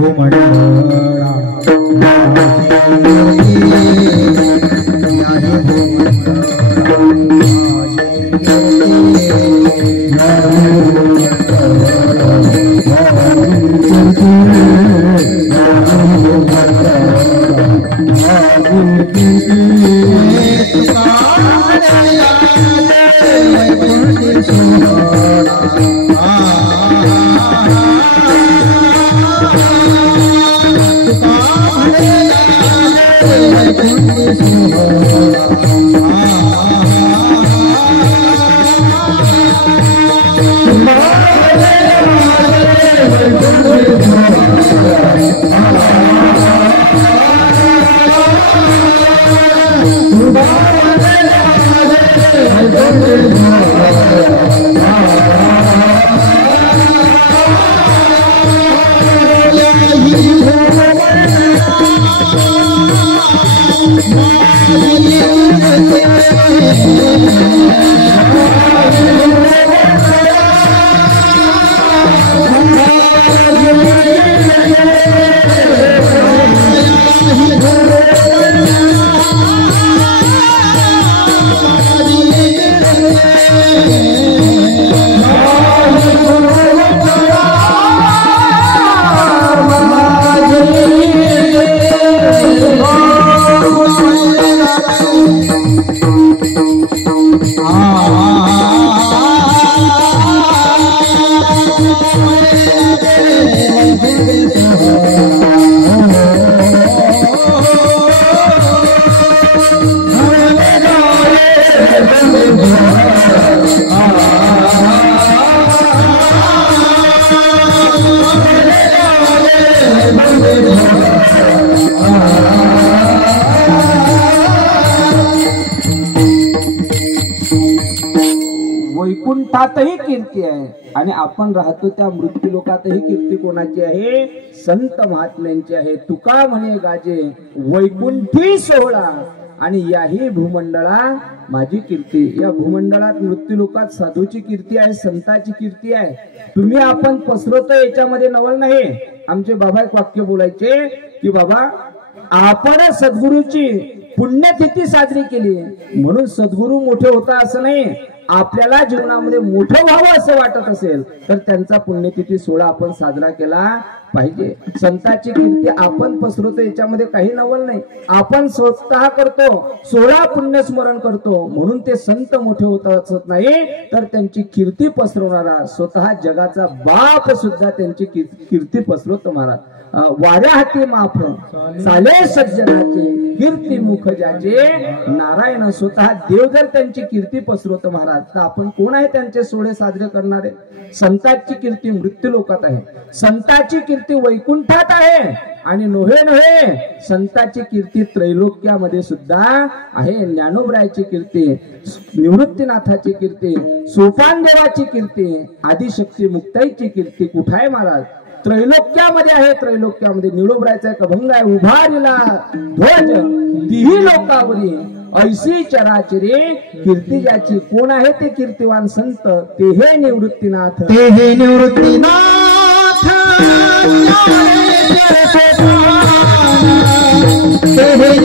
वैकुंठातही कीर्ती आहे आणि आपण राहतो त्या मृत्यू लोकातही कीर्ती कोणाची आहे? संत महात्म्यांची आहे. तुका म्हणे गाजे वैकुंठी सोहळा आणि याही भूमंडळा माझी कीर्ती. या भूमंडळात मृत्यू लोकात साधूची कीर्ती आहे, संताची कीर्ती आहे. तुम्ही आपण पसरवतो याच्यामध्ये नवल नाही. आमचे बाबा एक वाक्य बोलायचे की बाबा आपण सद्गुरूची पुण्यतिथी साजरी केली म्हणून सद्गुरू मोठे होता असं नाही. आपल्याला जीवनामध्ये मोठं व्हावं असं वाटत असेल तर त्यांचा पुण्यतिथी सोहळा आपण साजरा केला पाहिजे. संतांची कीर्ती आपण पसरवतो याच्यामध्ये काही नवल नाही. आपण स्वतः करतो, सोहळा पुण्यस्मरण करतो म्हणून ते संत मोठे होत असत नाही, तर त्यांची कीर्ती पसरवणारा स्वतः जगाचा बाप सुद्धा त्यांची कीर्ती पसरवतो महाराज. वाऱ्या हाती माफ चाले सज्जनाचे कीर्ती मुख ज्याचे नारायण. स्वतः देव जर त्यांची कीर्ती पसरवतो महाराज तर आपण कोण आहे त्यांचे सोहळे साजरे करणारे? संतांची कीर्ती मृत्यू लोकात आहे, संतांची कीर्ती वैकुंठात आहे आणि नव्हे संतांची कीर्ती त्रैलोक्यामध्ये सुद्धा आहे. ज्ञानोबरायाची कीर्ती, निवृत्तीनाथाची कीर्ती, सोपान देवाची कीर्ती, आदिशक्ती मुक्ताईची कीर्ती कुठे आहे महाराज? त्रैलोक्यामध्ये आहे, त्रैलोक्यामध्ये निळोबरायचा एक अभंग आहे, उभारिला ध्वज तीही लोकावरी ऐसी चराचरे कीर्ती ज्याची. कोण आहे ते कीर्तिवान संत? ते हे निवृत्तीनाथ, ते हे निवृत्तीनाथ ते हे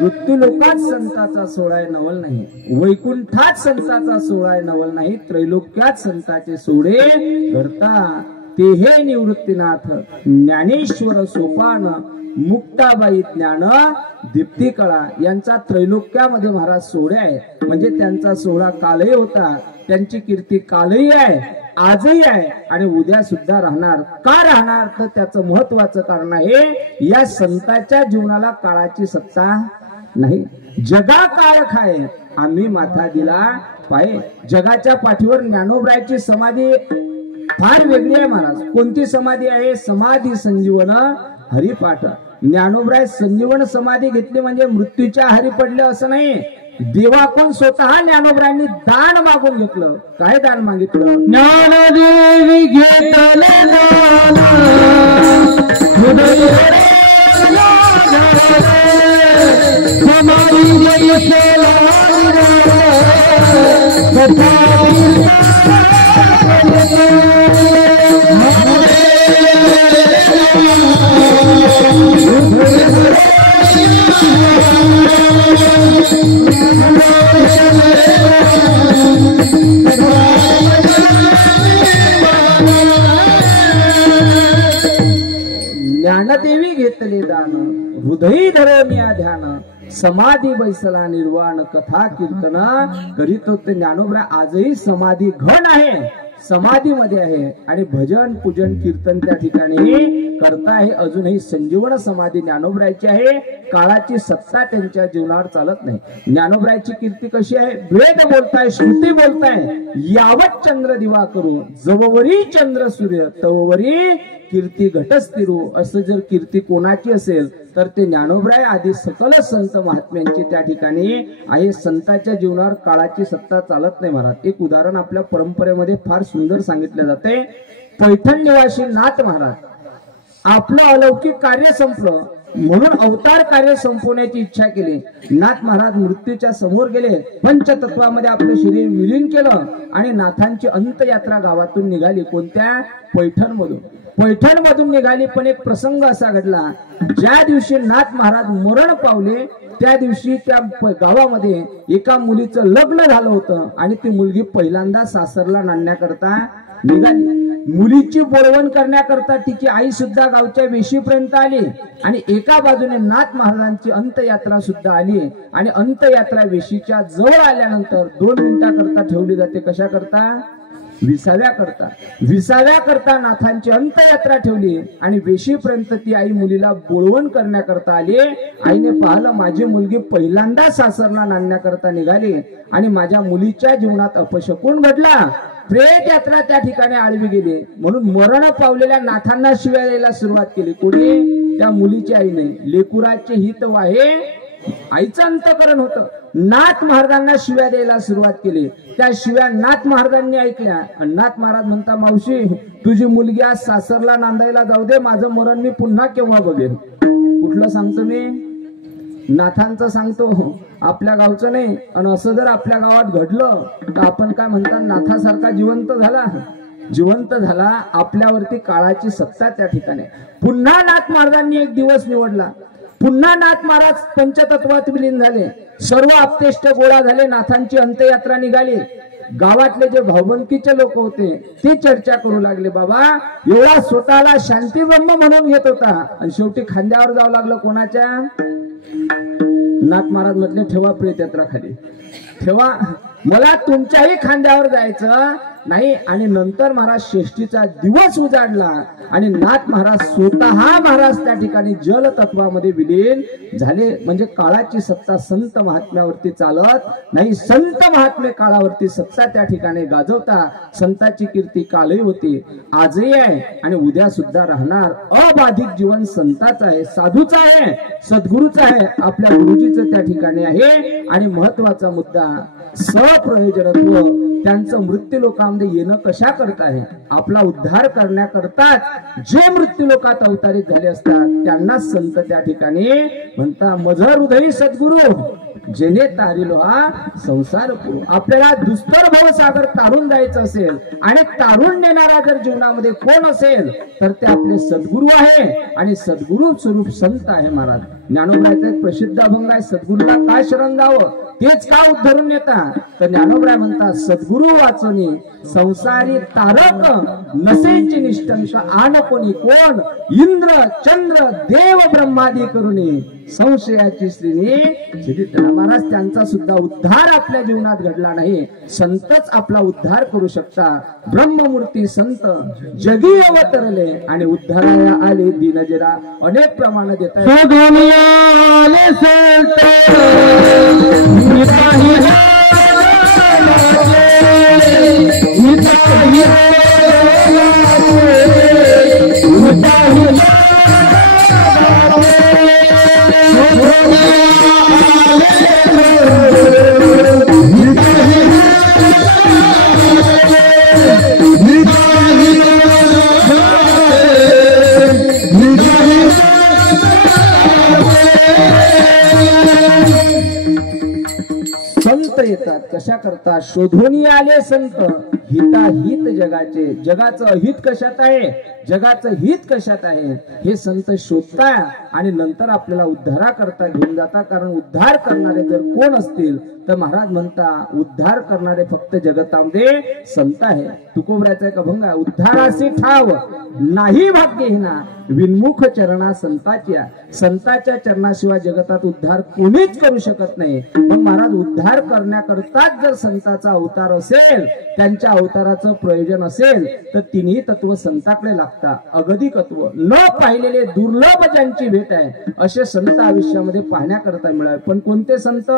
मृत्यूलोकात संताचा सोहळा नवल नाही, वैकुंठात संताचा सोहळा नवल नाही, त्रैलोक्यात संताचे सोहळे घडता. ते हे निवृत्तीनाथ ज्ञानेश्वर सोपान मुक्ताबाई ज्ञान दीप्ती कळा यांचा त्रैलोक्यामध्ये महाराज सोहळे आहे. म्हणजे त्यांचा सोहळा कालही होता, त्यांची कीर्ती कालही आहे, आजही आहे आणि उद्या सुद्धा राहणार. का राहणार? तर त्याचं महत्वाचं कारण आहे, या संतांच्या जीवनाला काळाची सत्ता नाही. जगा काळ खाय आम्ही माथा दिला पाय. जगाच्या पाठीवर ज्ञानोबरायची समाधी फार वेगळी आहे महाराज. कोणती समाधी आहे? समाधी संजीवन हरिपाठ. ज्ञानोबराय संजीवन समाधी घेतली म्हणजे मृत्यूच्या हरी पडले असं नाही. देवाकडून स्वतः ज्ञानोबरायांनी दान मागून घेतलं. काय दान मागितलं? ज्ञानदेवी घेतले ज्ञानदेवी घेतले दान हृदयी धरमिया ध्यान समाधी बैसला निर्वाण कथा कीर्तन करीत होते. ज्ञानोबराय आजही समाधी घन आहे, समाधीमध्ये आहे आणि भजन पूजन कीर्तन त्या ठिकाणी करता आहे. अजूनही संजीवन समाधी ज्ञानोबरायची आहे. काळाची सत्ता त्यांच्या जीवनावर चालत नाही. ज्ञानोबरायची कीर्ती कशी आहे? वेद बोलताय, श्रुती बोलताय, यावत चंद्र दिवा करू जववरी चंद्र सूर्य तववरी कीर्ती घटस्थिरू. असं जर कीर्ती कोणाची असेल तर ते ज्ञानोबराय आदी सकल संत महात्म्यांची त्या ठिकाणी आहे. संतांच्या जीवनावर काळाची सत्ता चालत नाही महाराज. एक उदाहरण आपल्या परंपरेमध्ये फार सुंदर सांगितले जाते. पैठण निवासी नाथ महाराज आपलं अलौकिक कार्य संपलं म्हणून अवतार कार्य संपवण्याची इच्छा केली. नाथ महाराज मृत्यूच्या समोर गेले, पंचतत्वामध्ये आपलं शरीर विलीन केलं आणि नाथांची अंतयात्रा गावातून निघाली. कोणत्या? पैठणमधून. पैठणमधून निघाली. पण एक प्रसंग असा घडला, ज्या दिवशी नाथ महाराज मरण पावले त्या दिवशी त्या गावामध्ये एका मुलीचं लग्न झालं होतं आणि ती मुलगी पहिल्यांदा सासरला नांदण्याकरता निघाली. मुलीची बोलवण करण्याकरता तिची आई सुद्धा गावच्या वेशीपर्यंत आली आणि एका बाजूने नाथ महाराजांची अंतयात्रा सुद्धा आली आणि अंतयात्रा वेशीच्या जवळ आल्यानंतर 2 मिनिटाकरता ठेवली जाते. कशा करता? विसाव्या करता. विसाव्या करता नाथांची अंतयात्रा ठेवली आणि वेशीपर्यंत ती आई मुलीला बोलवण करण्याकरता आली. आईने पाहिलं माझी मुलगी पहिल्यांदा सासरला नांदण्याकरता निघाली आणि माझ्या मुलीच्या जीवनात अपशकुन घडला. प्रेत यात्रा त्या ठिकाणी आळवी गेली म्हणून मरण पावलेल्या नाथांना शिव्या द्यायला सुरुवात केली. कोणी? त्या मुलीच्या आईने. लेकुराचे हित वाहे आईचं अंतकरण होतं. नाथ महाराजांना शिव्या द्यायला सुरुवात केली. त्या शिव्या नाथ महाराजांनी ऐकल्या आणि नाथ महाराज म्हणता, मावशी तुझी मुलगी आज सासरला नांदायला जाऊ दे, माझं मरण मी पुन्हा केव्हा बघेन. कुठलं सांगतो मी? नाथांचं सांगतो, आपल्या गावचं नाही. आणि असं जर आपल्या गावात घडलं तर आपण काय म्हणतात, नाथासारखा जिवंत झाला. आपल्यावरती काळाची सत्ता त्या ठिकाणी. पुन्हा नाथ महाराजांनी एक दिवस निवडला. पुन्हा नाथ महाराज पंचतत्वात विलीन झाले. सर्व आपतेष्ट गोळा झाले. नाथांची अंत्ययात्रा निघाली. गावातले जे भावबंदकीचे लोक होते ते चर्चा करू लागले, बाबा एवढा स्वतःला शांती ब्रह्म म्हणून घेत होता आणि शेवटी खांद्यावर जावं लागलं कोणाच्या? नाथ महाराज म्हटले, ठेवा प्रेत यात्रा खाली ठेवा, मला तुमच्याही खांद्यावर जायचं नाही. आणि नंतर महाराज षष्टीचा दिवस उजाडला आणि नाथ महाराज स्वतः महाराज त्या ठिकाणी जल तत्वामध्ये विलीन झाले. म्हणजे काळाची सत्ता संत महात्म्यावरती चालत नाही. संत महात्मे काळावरती सत्ता त्या ठिकाणी गाजवता. संताची कीर्ती कालही होती, आजही आहे आणि उद्या सुद्धा राहणार. अबाधित जीवन संताचं आहे, साधूचं आहे, सद्गुरूचं आहे, आपल्या गुरुजीचं त्या ठिकाणी आहे. आणि महत्वाचा मुद्दा सप्रयोजनत्व. त्यांचं मृत्यू लोकांमध्ये येणं कशा करता आहे? आपला उद्धार करण्याकरताच जे मृत्यू लोकात अवतारित झाले असतात त्यांना संत त्या ठिकाणी म्हणता, मज हृदयी सद्गुरु जेने तारिलो हा संसार पुरू. आपल्याला दुस्तर भवसागर तारून जायचं असेल आणि तारून नेणारा जर जीवनामध्ये कोण असेल तर ते आपले सद्गुरू आहे. आणि सद्गुरू स्वरूप संत आहे महाराज. ज्ञानोबाचा एक प्रसिद्ध अभंग आहे, सद्गुरूला का शरण जावं, तेच का उद्धरून येता. तर ज्ञानोबराय म्हणतात, सद्गुरु वाचनी संसारी तारक नसेची निष्ठंक आन कोणी कोण, इंद्र चंद्र देव ब्रह्मादी करुणी संशयाची श्रीनी. महाराज त्यांचा सुद्धा उद्धार आपल्या जीवनात घडला नाही. संतच आपला उद्धार करू शकता. ब्रह्ममूर्ती संत जगी अवतरले आणि उद्धाराया आले दिनजरा. अनेक प्रमाण देतात. संत येतात कशा करता? शोधून आले संत हिताहित जगाचे. जगाचं हित कशात आहे? जगाचं हित कशात आहे हे संत शोधता आणि नंतर आपल्याला उद्धारा करता घेऊन जाता. कारण उद्धार करणारे जर कोण असतील तर महाराज म्हणता, उद्धार करणारे फक्त जगतामध्ये संत आहे. तुकोबराचा एक अभंग आहे, उद्धारासी ठाव नाही भाग्यहीना विन्मुख चरणा संताच्या. संताच्या चरणाशिवाय जगतात उद्धार कोणीच करू शकत नाही. मग महाराज उद्धार करण्याकरताच जर संताचा अवतार असेल, त्यांच्या अवताराचं प्रयोजन असेल तर तिन्ही तत्व संताकडे लागतात. अगतिकत्व न पाहिलेले दुर्लभ ज्यांची भेट आहे असे संत आयुष्यामध्ये पाहण्याकरता मिळाले. पण कोणते संत?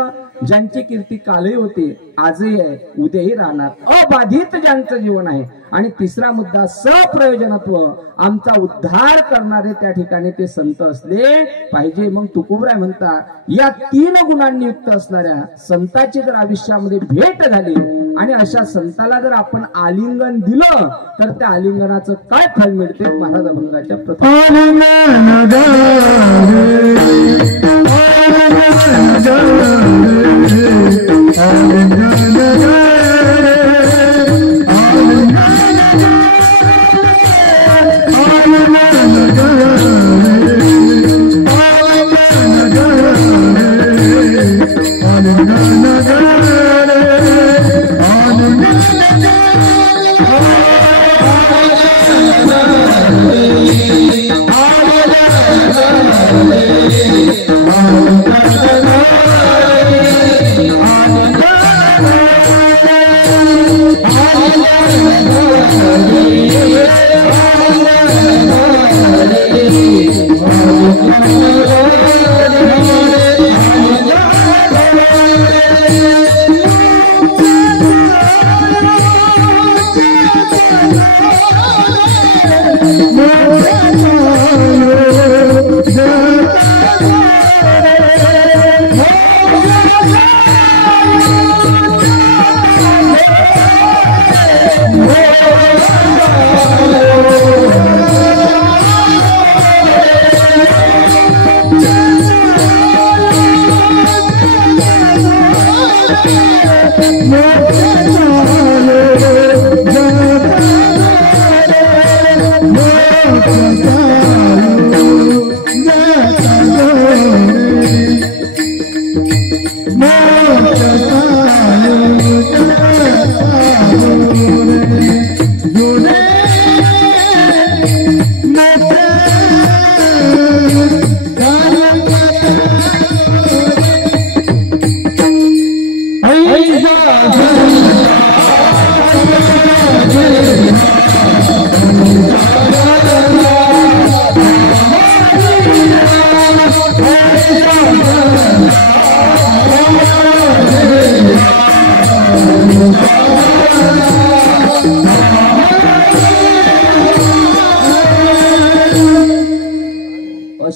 ज्यांची कीर्ती कालही होती, आजही आहे, उद्याही राहणार. अबाधित ज्यांचं जीवन आहे. आणि तिसरा मुद्दा सप्रयोजनत्व. आमचा उद्धार करणारे त्या ठिकाणी ते संत असले पाहिजे. मग तुकोबराय म्हणता, या 3 गुणांनी युक्त असणाऱ्या संताची जर आयुष्यामध्ये भेट झाली आणि अशा संताला जर आपण आलिंगन दिलं तर त्या आलिंगनाचं काय फळ मिळते? महाराज अभंगाच्या प्रथम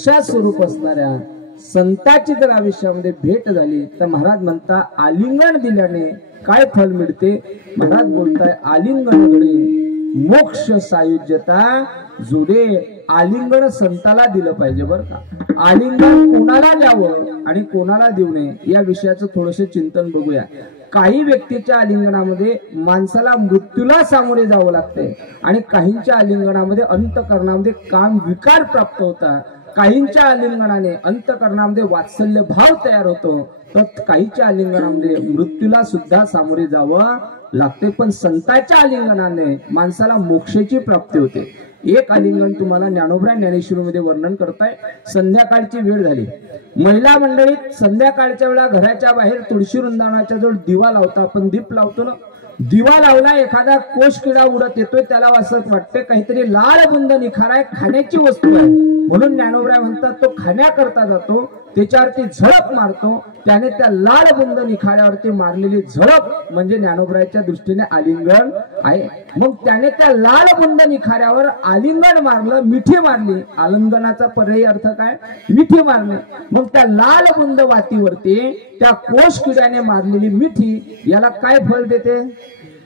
अशा स्वरूप असणाऱ्या संताची जर आयुष्यामध्ये भेट झाली तर महाराज म्हणता आलिंगन दिल्याने काय फल मिळते. महाराज बोलताय आलिंगन घडे मोक्ष सायुज्यता जुडे. आलिंगन संताला दिलं पाहिजे बरं का. आलिंगन कोणाला द्यावं आणि कोणाला देऊ नये या विषयाचं थोडंसं चिंतन बघूया. काही व्यक्तीच्या आलिंगनामध्ये माणसाला मृत्यूला सामोरे जावं लागते आणि काहींच्या आलिंगनामध्ये अंतःकरणामध्ये काम विकार प्राप्त होता. काहींच्या आलिंगनाने अंतःकरणामध्ये वात्सल्य भाव तयार होतो तर काहींच्या आलिंगनामध्ये मृत्यूला सुद्धा सामोरे जावं लागते. पण संतांच्या आलिंगनाने माणसाला मोक्षाची प्राप्ती होते. एक आलिंगन तुम्हाला ज्ञानोबा ज्ञानेश्वरीमध्ये वर्णन करताय. संध्याकाळची वेळ झाली. महिला मंडळीत संध्याकाळच्या वेळा घराच्या बाहेर तुळशी वृंदावनाच्या जवळ दिवा लावता. आपण दीप लावतो ना. दिवा लावला एखादा कोश किडा उडत येतोय त्याला असं वाटते काहीतरी लाल बुंद निखारा खाण्याची वस्तू आहे म्हणून ज्ञानोबा म्हणतात तो खाण्याकरता जातो. त्याच्यावरती झडप मारतो. त्याने त्या लाल बुंद निखाऱ्यावरती मारलेली झडप म्हणजे ज्ञानोबराच्या दृष्टीने आलिंगन आहे. मग त्याने त्या लाल बुंद निखाऱ्यावर आलिंगन मारलं. मिठी मारली. आलिंगनाचा पर्यायी अर्थ काय. मिठी मारणे. मग त्या लाल बुंद वातीवरती त्या कोश किड्याने मारलेली मिठी याला काय फल देते.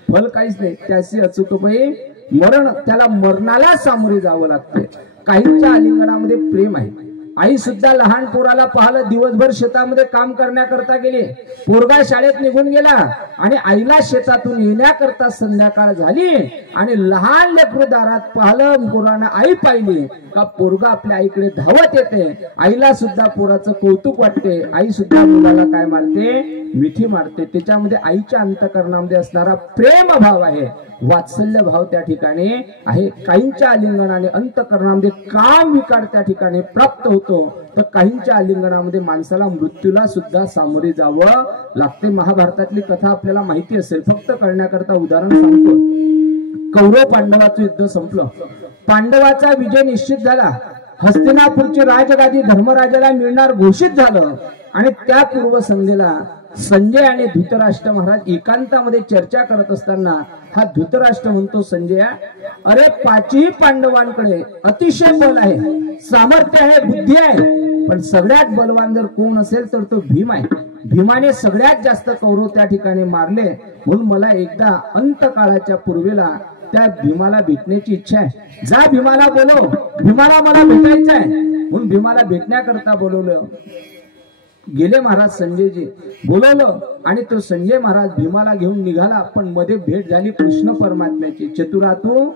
फल काहीच नाही. त्याची अचूकपणे मरण त्याला मरणाला सामोरे जावं लागते. काहींच्या आलिंगनामध्ये प्रेम आहे. आई सुद्धा लहान पोराला पाहिलं दिवसभर शेतामध्ये काम करण्याकरता गेले. पोरगा शाळेत निघून गेला आणि आईला शेतातून येण्याकरता संध्याकाळ झाली आणि लहान लेकरू दारात पाहिलं. पोरानं आई पाहिली का पोरगा आपल्या आईकडे धावत येते. आईला सुद्धा पोराचं कौतुक वाटते. आई सुद्धा मुलाला काय मारते मिठी मारते. त्याच्यामध्ये आईच्या अंतःकरणामध्ये असणारा प्रेम भाव आहे. वात्सल्य भाव त्या ठिकाणी आहे. काहींच्या आलिंगनाने अंतःकरणामध्ये काम विकार त्या ठिकाणी प्राप्त होतो तर काहींच्या आलिंगनामध्ये माणसाला मृत्यूला सुद्धा सामोरे जावं लागते. महाभारतातली कथा आपल्याला माहिती असेल. फक्त करण्याकरता उदाहरण सांगतो. कौरव पांडवाचं युद्ध संपलं. पांडवाचा विजय निश्चित झाला. हस्तिनापूरची राजगादी धर्मराजाला मिळणार घोषित झालं आणि त्या पूर्वसंध्येला संजय आणि धृतराष्ट्र महाराज एकांतामध्ये चर्चा करत असताना हा धृतराष्ट्र म्हणतो संजय अरे पाचही पांडवांकडे अतिशय बल आहे, सामर्थ्य आहे, बुद्धी आहे, पण सगळ्यात बलवान जर कोण असेल तर तो भीम आहे. भीमाने सगळ्यात जास्त कौरव त्या ठिकाणी मारले. म्हणून मला एकदा अंतकाळाच्या पूर्वेला त्या भीमाला भेटण्याची इच्छा आहे. जा भीमाला बोलव. भीमाला मला भेटायचं आहे. म्हणून भीमाला भेटण्याकरता बोलवलं. गेले महाराज संजयजी बोलवलं आणि तो संजय महाराज भीमाला घेऊन निघाला. पण मध्ये भेट झाली कृष्ण परमात्म्याची. चतुरातू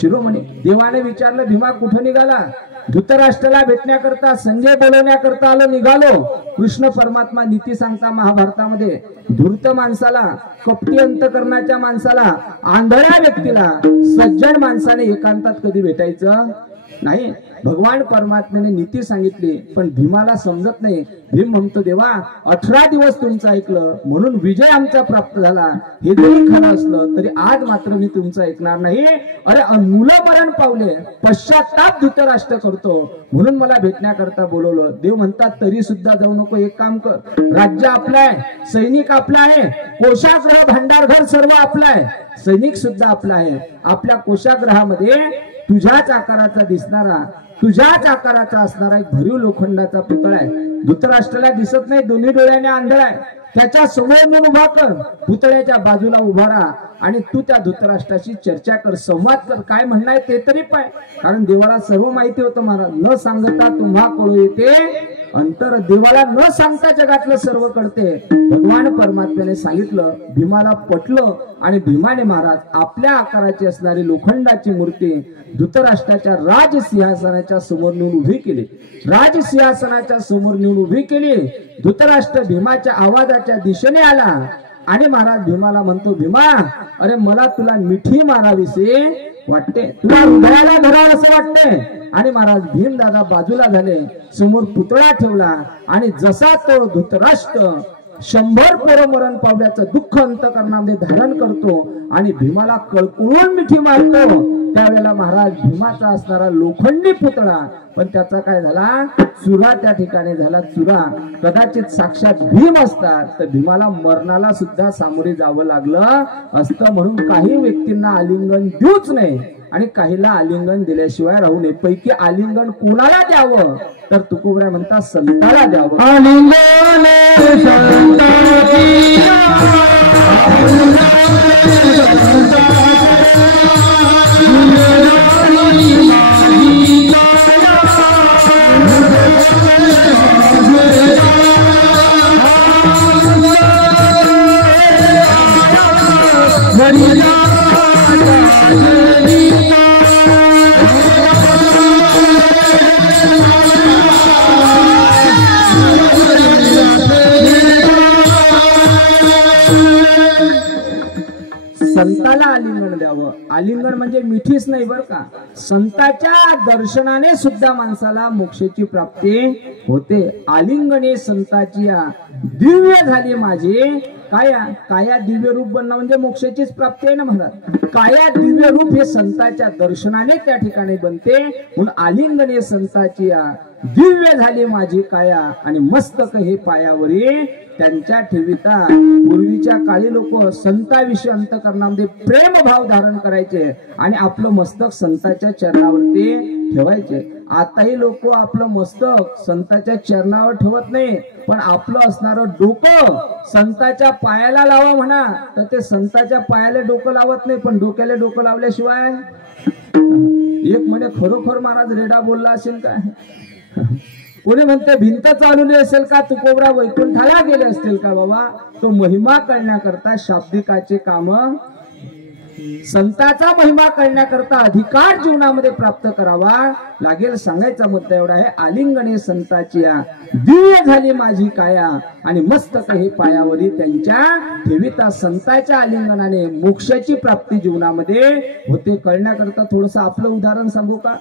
शिरोमणी. देवाने विचारलं भीमा कुठं निघाला. धृतराष्ट्राला भेटण्याकरता संजय बोलवण्याकरता आलो निघालो. कृष्ण परमात्मा नीती सांगता महाभारतामध्ये धूर्त माणसाला, कपटी अंतकरणाच्या माणसाला, आंधळ्या व्यक्तीला सज्जन माणसाने एकांतात कधी भेटायचं नाही. भगवान परमात्म्याने नीती सांगितली पण भीमाला समजत नाही. भीम म्हणतो देवा 18 दिवस तुमचं ऐकलं म्हणून विजय आमचा प्राप्त झाला. हे जरी खरं असलं तरी आज मात्र मी तुमचं ऐकणार नाही. अरे मुलं मरण पावले, पश्चाताप धृतराष्ट्र करतो म्हणून मला भेटण्याकरता बोलवलं. देव म्हणतात तरी सुद्धा जाऊ नको. एक काम कर. राज्य आपलं आहे, सैनिक आपला आहे, कोशाग्रह भांडारघर सर्व आपलं आहे, सैनिक सुद्धा आपला आहे. आपल्या कोशाग्रहामध्ये तुझ्याच आकाराचा दिसणारा, तुझ्याच आकाराचा असणारा एक भरीव लोखंडाचा पुतळा आहे. धृतराष्ट्राला दिसत नाही, दोन्ही डोळ्याने आंधळा आहे. त्याच्या समोर म्हणून उभा कर, पुतळ्याच्या बाजूला उभा राहा आणि तू त्या धृतराष्ट्राशी चर्चा कर, संवाद कर. काय म्हणणं आहे ते तरी पाय. कारण देवाला सर्व माहिती होतं महाराज. न सांगता तुम्हा कळू येते अंतर. देवाला न सांगता जगातलं सर्व कळते. भगवान परमात्म्याने सांगितलं. भीमाला पटलं आणि भीमाने महाराज आपल्या आकाराची असणारी लोखंडाची मूर्ती धृतराष्ट्राच्या राजसिंहासनाच्या समोर नेऊन उभी केली. राजसिंहासनाच्या समोर नेऊन उभी केली. धृतराष्ट्र भीमाच्या आवाजाच्या दिशेने आला आणि महाराज भीमाला म्हणतो भीमा अरे मला तुला मिठी मारावीसे वाटते, तुला हृदयाला धरावं असं वाटतंय. आणि महाराज भीम दादा बाजूला झाले. समोर पुतळा ठेवला आणि जसा तो धृतराष्ट्र 100 पोरं मरण पावल्याचं दुःख अंतःकरणामध्ये धारण करतो आणि भीमाला कळकळून मिठी मारतो त्यावेळेला महाराज भीमाचा असणारा लोखंडी पुतळा पण त्याचा काय झाला चुरा त्या ठिकाणी झाला. चुरा. कदाचित साक्षात भीम असतात तर भीमाला मरणाला सुद्धा सामोरे जावं लागलं असतं. म्हणून काही व्यक्तींना आलिंगन देऊच नाही आणि काहीला आलिंगन दिल्याशिवाय राहू नये. पैकी आलिंगन कोणाला द्यावं तर तुकोबराय म्हणतात संताला द्यावं. आलिंगन संताला आलिंगन द्यावं. आलिंगन म्हणजे मिठीच नाही बरं का, संताच्या दर्शनाने सुद्धा माणसाला मोक्षाची प्राप्ती होते. आलिंगने संताची दिव्य झाली माझी काया. काया दिव्य रूप बनणं म्हणजे मोक्षाचीच प्राप्ती आहे ना म्हणतात. काया दिव्य रूप हे संताच्या दर्शनाने त्या ठिकाणी बनते. म्हणून आलिंगने संताची दिव्य झाली माझी काया आणि मस्तक हे पायावरी त्यांच्या ठेविता. पूर्वीच्या काळी लोक संताविषयी अंतःकरणामध्ये प्रेम भाव धारण करायचे आणि आपलं मस्तक संताच्या चरणावरती ठेवायचे. आताही लोक आपलं मस्तक संताच्या चरणावर ठेवत नाही, पण आपलं असणारं डोकं संताच्या पायाला लावा म्हणा तर ते संताच्या पायाला डोकं लावत नाही, पण डोक्याला डोकं लावल्याशिवाय. एक म्हणे खरोखर महाराज रेडा बोलला असेल काय. कोणी म्हणते भिंत चालवली असेल का, तुकोबरा वैकुंठाला गेले असतील का. बाबा तो महिमा करण्याकरता शाब्दिकाचे काम, संताचा महिमा करण्याकरता अधिकार जीवनामध्ये प्राप्त करावा लागेल. सांगायचा मुद्दा एवढा आहे, आलिंगने संताची दिव्य झाली माझी काया आणि मस्तक हे पायावरी त्यांच्या ठेविता. संताच्या आलिंगनाने मोक्षाची प्राप्ती जीवनामध्ये होते. कळण्याकरता थोडस आपलं उदाहरण सांगू का.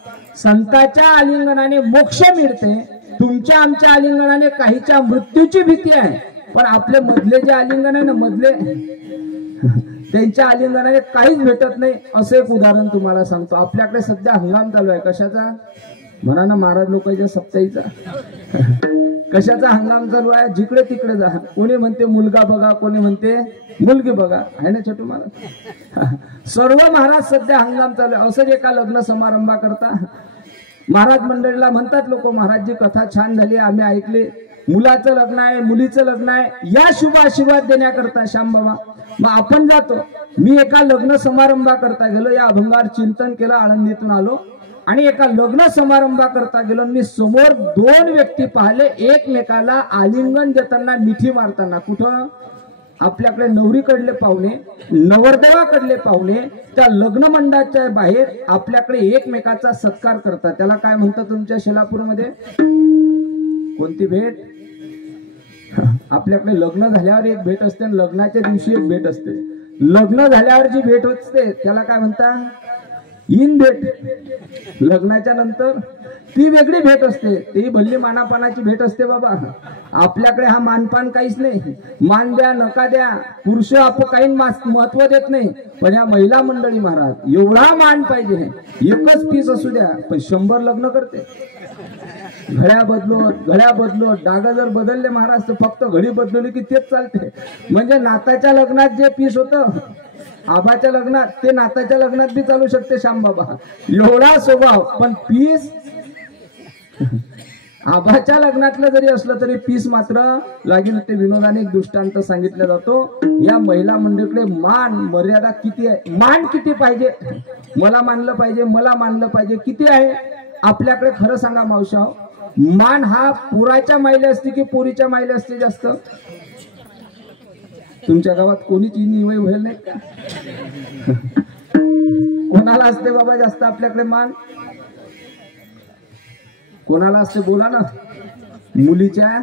संताच्या आलिंगनाने मोक्ष मिळते, तुमच्या आमच्या आलिंगनाने काहीच्या मृत्यूची भीती आहे, पण आपले मधले जे आलिंगन आहे ना मधले त्यांच्या आलिंगनाने काहीच भेटत नाही. असं एक उदाहरण तुम्हाला सांगतो. आपल्याकडे सध्या हंगाम चालू आहे. कशाचा म्हणा ना महाराज लोकांच्या सप्ताहीचा. कशाचा हंगाम चालू आहे, जिकडे तिकडे जा. कोणी म्हणते मुलगा बघा, कोणी म्हणते मुलगी बघा, आहे ना छोटू महाराज. सर्व महाराज सध्या हंगाम चालू आहे. असंच एका लग्न समारंभा करता महाराज मंडळीला म्हणतात लोक, महाराजची कथा छान झाली, आम्ही ऐकले, मुलाचं लग्न आहे, मुलीचं लग्न आहे, या शुभ आशीर्वाद देण्याकरता श्याम बाबा. मग आपण जातो. मी एका लग्न समारंभा करता गेलो, या अभंगावर चिंतन केलं, आळंदीतून आलो आणि एका लग्न समारंभा करता गेलो. मी समोर दोन व्यक्ती पाहिले, एकमेकाला आलिंगन देताना, मिठी मारताना. कुठं आपल्याकडे नवरीकडले पाहुणे, नवरदेवाकडले पाहुणे त्या लग्न मंडळाच्या बाहेर आपल्याकडे एकमेकाचा सत्कार करतात. त्याला काय म्हणतात तुमच्या शेलापूरमध्ये, कोणती भेट. आपल्याकडे लग्न झाल्यावर एक भेट असते आणि लग्नाच्या दिवशी एक भेट असते. लग्न झाल्यावर जी भेट असते त्याला काय म्हणतात, इन भेट. लग्नाच्या नंतर ती वेगळी भेट असते, ती भल्ली मानापानाची भेट असते. बाबा आपल्याकडे हा मानपान काहीच नाही. मान द्या नका द्या, पुरुष आपण काही महत्व देत नाही, पण या महिला मंडळी महाराज एवढा मान पाहिजे. एकच पीस असू द्या पण 100 लग्न करते. घड्या बदलो डागा जर बदलले महाराज तर फक्त घडी बदलली की तेच चालते. म्हणजे नाताच्या लग्नात जे पीस होतं आबाच्या लग्नात, ते नाताच्या लग्नात बी चालू शकते श्याम बाबा. एवढा स्वभाव, पण पीस आबाच्या लग्नातलं जरी असलं तरी पीस मात्र लागेल. ते विनोदाने एक दृष्टांत सांगितला जातो. या महिला मंडळीकडे मान मर्यादा किती आहे, मान किती पाहिजे, मला मानलं पाहिजे, मला मानलं पाहिजे, किती आहे आपल्याकडे. खरं सांगा मावशाव, मान हा पुराच्या मायले असते की पोरीच्या मायले असते जास्त. तुमच्या गावात कोणीच निवय होईल नाही का, कोणाला असते बाबा जास्त आपल्याकडे मान, कोणाला असते बोला ना. मुलीच्या,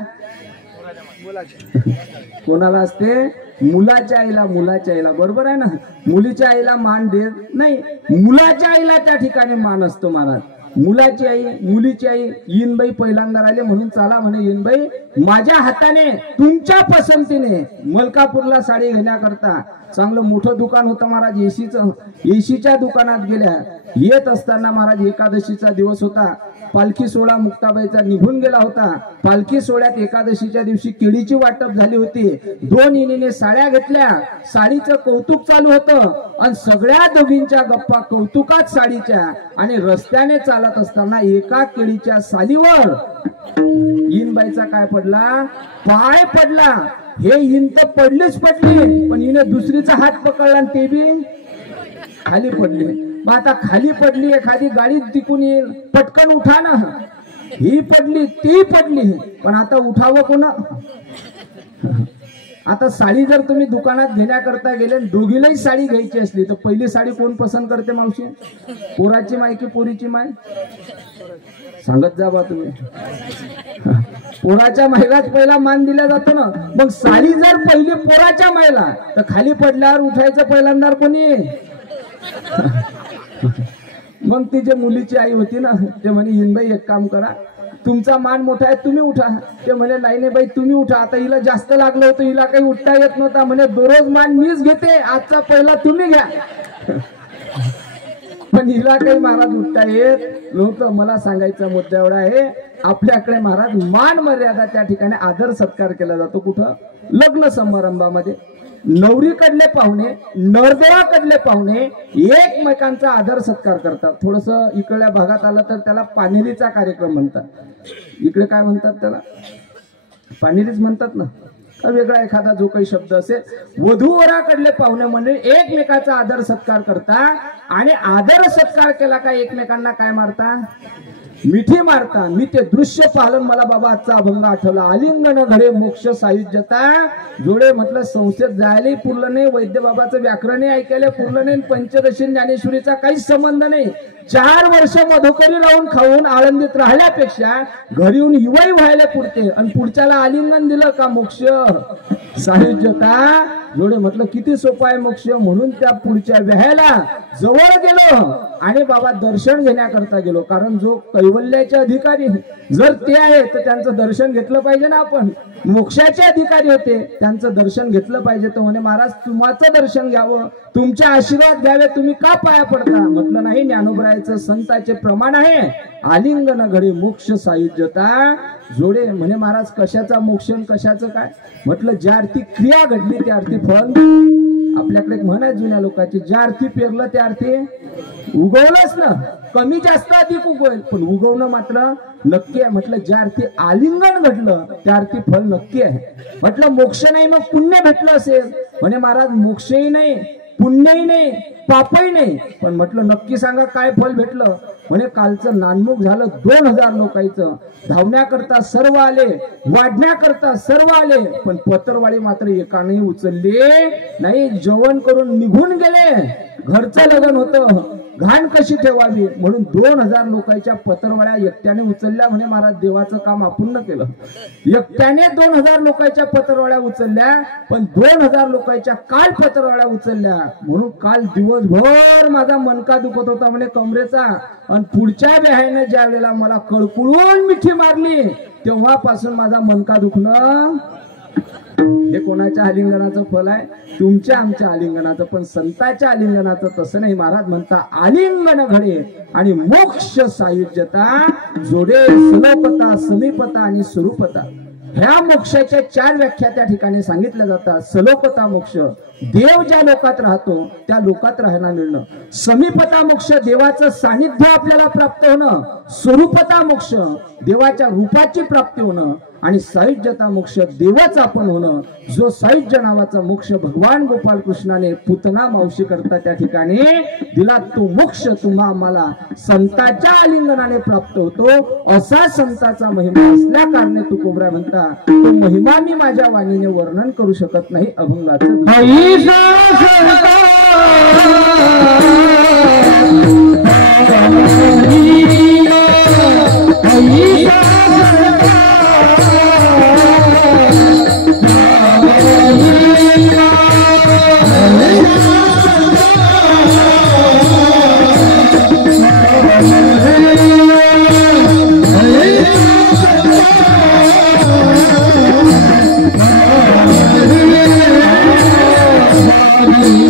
कोणाला असते, मुलाच्या आईला. मुलाच्या आईला बरोबर आहे ना. मुलीच्या आईला मान देत नाही, मुलाच्या आईला त्या ठिकाणी मान असतो महाराज. मुलाची आई, मुलीची आई. येनबाई पहिल्यांदा राहिले म्हणून चला म्हणे येनबाई माझ्या हाताने तुमच्या पसंतीने मलकापूरला साडी घेण्याकरता. चांगलं मोठं दुकान होतं महाराज एसीचं. एसीच्या दुकानात गेल्या. येत असताना महाराज एकादशीचा दिवस होता. पालखी सोहळा मुक्ताबाईचा निघून गेला होता. पालखी सोहळ्यात एकादशीच्या दिवशी केळीची वाटप झाली होती. 2 इनीने साड्या घेतल्या. साडीचं कौतुक चालू होतं आणि सगळ्या दोघींच्या गप्पा कौतुकात साडीच्या. आणि रस्त्याने चालत असताना एका केळीच्या सालीवर इनबाईचा काय पडला? पाय पडला. हे इन तर पडलीच पडली, पण हिने दुसरीचा हात पकडला आणि ते बी खाली पडली. मग आता खाली पडली, एखादी गाडी तिकून येईल, पटकन उठा ना. ही पडली, ती पडली, पण आता उठावं कोणा? आता साडी जर तुम्ही दुकानात घेण्याकरता गेले, दोघीलाही साडी घ्यायची असली तर पहिली साडी कोण पसंत करते मावशी? पोराची माय की पोरीची माय? सांगत जा बा तुम्ही. पोराच्या मायलाच पहिला मान दिला जातो ना. मग साडी जर पहिली पोराच्या मायला, तर खाली पडल्यावर उठायचं पहिल्यांदा कोणी? मग ती जे मुलीची आई होती ना, ते म्हणे हिनबाई एक काम करा, तुमचा मान मोठा आहे, तुम्ही उठा. ते म्हणे नाही बाई तुम्ही उठा. आता हिला जास्त लागलं होतं, हिला काही उठता येत नव्हता. म्हणे दररोज मान मीच घेते, आजचा पहिला तुम्ही घ्या. पण हिला काही महाराज उठता येत नव्हतं. मला सांगायचा मुद्दा एवढा आहे, आपल्याकडे महाराज मान मर्यादा त्या ठिकाणी आदर सत्कार केला जातो. कुठं? लग्न समारंभामध्ये नवरीकडले पाहुणे, नरदेवाकडले पाहुणे एकमेकांचा आदर सत्कार करतात. थोडस इकडल्या भागात आलं तर त्याला पानेरीचा कार्यक्रम म्हणतात. इकडे काय म्हणतात त्याला? पानेरीच म्हणतात ना, का वेगळा एखादा जो काही शब्द असेल. वधूवराकडले पाहुणे म्हणजे एकमेकाचा आदर सत्कार करता. आणि आदर सत्कार केला का एकमेकांना काय मारता? मिठी मारता. मी ते दृश्य पाहिलं, मला बाबा आजचा अभंग आठवला. आलिंगन घडे मोक्ष सायुज्यता जोडे. म्हटलं संस्थेत जायलाही पुरलं नाही, वैद्य बाबाचं व्याकरणही ऐकायला पुरलं नाही, पंचदशी ज्ञानेश्वरीचा काहीच संबंध नाही. 4 वर्ष मधुकरी राहून खाऊन आळंदीत राहिल्यापेक्षा घरी येऊन हिवाई व्हायला पुरते. आणि पुढच्याला आलिंगन दिलं का मोक्ष सायुज्यता जोडे. म्हटलं किती सोपं आहे मोक्ष. म्हणून त्या पुढच्या व्याह्याला जवळ गेलो आणि बाबा दर्शन घेण्याकरता गेलो. कारण जो कैवल्याचे अधिकारी जर ते आहे तर त्यांचं दर्शन घेतलं पाहिजे ना. आपण मोक्षाचे अधिकारी होते, त्यांचं दर्शन घेतलं पाहिजे. तर म्हणे महाराज तुम्हाचं दर्शन घ्यावं, तुमचे आशीर्वाद घ्यावे, तुम्ही का पाया पडता? म्हटलं नाही, ज्ञानोबरायचं संतांचे प्रमाण आहे, आलिंगन घडे मोक्ष सायुज्यता जोडे. म्हणे महाराज कशाचा मोक्ष कशाचं काय? म्हटलं ज्या अर्थी क्रिया घडली त्या अर्थी फळ. आपल्याकडे एक म्हण आहे जुन्या लोकांची, ज्या अर्थी पेरलं त्या अर्थी उगवलंच ना. कमी जास्त अधिक उगवेल, पण उगवणं मात्र नक्की आहे. म्हटलं ज्या अर्थी आलिंगन घडलं त्या अर्थी फळ नक्की आहे. म्हटलं मोक्ष नाही मग पुण्य भेटलं असेल? म्हणे महाराज मोक्षही नाही, पुण्यही नाही, पापही नाही, पण म्हटलं नक्की सांगा काय फल भेटलं? म्हणे कालचं नानमुख झालं 2000 लोकांचं. धावण्याकरता सर्व आले, वाढण्याकरता सर्व आले, पण पत्रवाळी मात्र एकानेही उचलले नाही. जेवण करून निघून गेले. घरचं लग्न होतं, घाण कशी ठेवावी म्हणून 2000 लोकांच्या पत्रवाळ्या एकट्याने उचलल्या. म्हणे महाराज देवाचं काम अपूर्ण केलं. एकट्याने 2000 लोकांच्या पत्रवाळ्या उचलल्या, पण 2000 लोकांच्या काल पत्रवाळ्या उचलल्या. म्हणून काल दिवसभर माझा मनका दुखत होता म्हणे कमरेचा. आणि पुढच्या व्याह्याने ज्या वेळेला मला कळकुळून मिठी मारली तेव्हापासून माझा मनका दुखणं. हे कोणाच्या आलिंगनाचं फल आहे? तुमच्या आमच्या आलिंगनाचं. पण संतांच्या आलिंगनाचं तसं नाही. महाराज म्हणता आलिंगन घडे आणि मोक्ष सायुज्यता जोडे. सलोपता, समीपता आणि स्वरूपता. ह्या मोक्षाच्या 4 व्याख्या त्या ठिकाणी सांगितल्या जातात. सलोपता मोक्ष, देव ज्या लोकात राहतो त्या लोकात राहायला मिळणं. समीपता मोक्ष, देवाचं सानिध्य आपल्याला प्राप्त होणं. स्वरूपता मोक्ष, देवाच्या रूपाची प्राप्ती होणं. आणि सायुज्यता मोक्ष, देवच आपण होणं. जो सायुज्य नावाचा मोक्ष भगवान गोपाल कृष्णाने पुतना मावशी करता त्या ठिकाणी दिला, तो मोक्ष तुम्हा आम्हाला संतांच्या आलिंगनाने प्राप्त होतो. असा संतांचा महिमा असल्या कारणे तुकोबरा म्हणता, तो महिमा मी माझ्या वाणीने वर्णन करू शकत नाही. अभंगाचं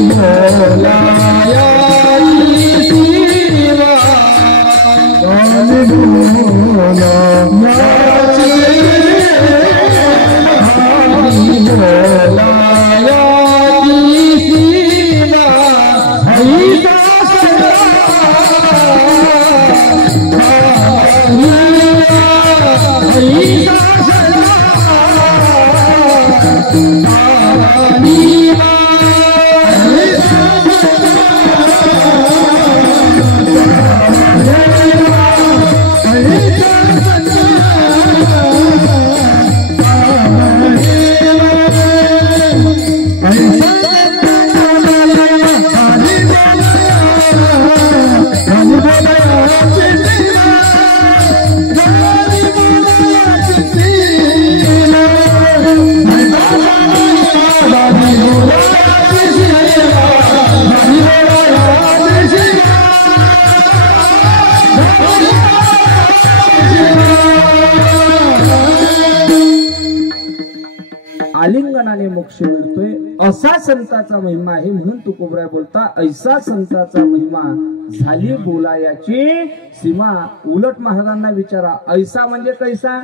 Oh आलिंगनाने मोक्ष मिळतोय असा संताचा महिमा आहे. म्हणून तुकोबराय बोलता ऐसा संताचा महिमा झाली बोलायाची सीमा. उलट महाराजांना विचारा ऐसा म्हणजे कैसा,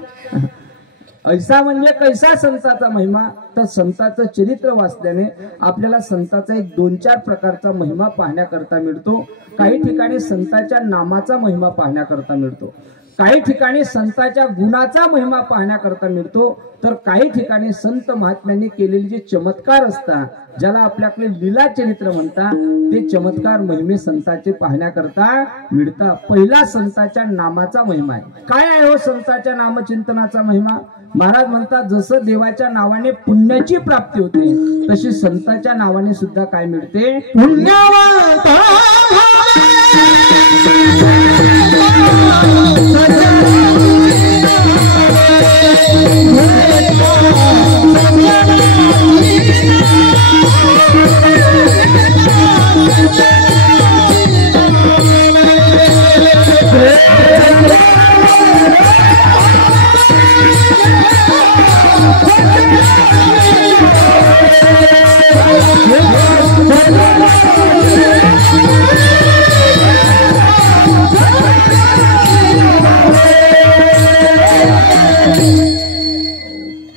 ऐसा म्हणजे कैसा संताचा महिमा. तर संताचं चरित्र वाचल्याने आपल्याला संताचा एक 2-4 प्रकारचा महिमा पाहण्याकरता मिळतो. काही ठिकाणी संताच्या नामाचा महिमा पाहण्याकरता मिळतो, काही ठिकाणी संताच्या गुणाचा महिमा पाहण्याकरता मिळतो, तर काही ठिकाणी संत महात्म्यांनी केलेले जे चमत्कार असतात, ज्याला आपल्याकडे लीला चरित्र म्हणतात, ते चमत्कार महिमे संताचे पाहण्याकरता मिळतात. पहिला संताच्या नामाचा महिमा आहे. काय आहे हो संताच्या नामचिंतनाचा महिमा? महाराज म्हणतात जसं देवाच्या नावाने पुण्याची प्राप्ती होते, तशी संताच्या नावाने सुद्धा काय मिळते? पुण्यवंत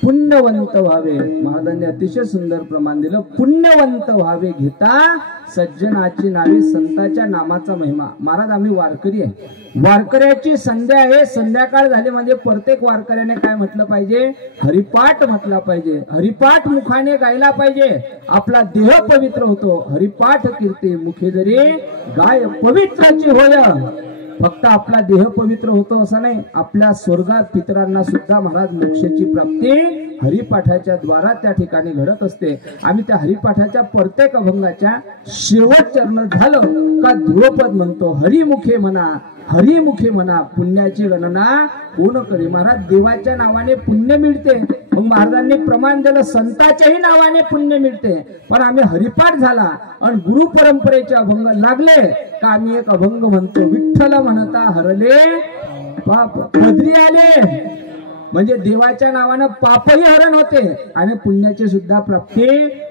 पुण्यवंत व्हावे. महाराजांनी अतिशय सुंदर प्रमाण दिलं. पुण्यवंत व्हावे घेता सज्जनाची नावे. संताच्या नामाचा महिमा. महाराज आम्ही वारकरी आहे, वारकऱ्याची संध्या आहे, संध्याकाळ झाली म्हणजे प्रत्येक वारकऱ्याने काय म्हटलं पाहिजे? हरिपाठ म्हटला पाहिजे. हरिपाठ मुखाने गायला पाहिजे. आपला देह पवित्र होतो. हरिपाठ कीर्ती मुखे जरी गाय पवित्राची होय. फक्त आपला देह पवित्र होतो असं नाही, आपल्या स्वर्गात पितरांना सुद्धा महाराज मोक्षाची प्राप्ती हरिपाठाच्या द्वारा त्या ठिकाणी घडत असते. आम्ही त्या हरिपाठाच्या प्रत्येक अभंगाच्या शेवट चरण झालं का ध्रुवपद म्हणतो. हरिमुखे म्हणा, हरिमुखे म्हणा, पुण्याची गणना कोण करे. महाराज देवाच्या नावाने पुण्य मिळते. मग महाराजांनी प्रमाण दिलं संताच्याही नावाने पुण्य मिळते. पण आम्ही हरिपाठ झाला आणि गुरु परंपरेचे अभंग लागले का आम्ही एक अभंग म्हणतो. विठ्ठल म्हणता हरले पाप पदरी आले. म्हणजे देवाच्या नावानं पापही हरण होते आणि पुण्याची सुद्धा प्राप्ती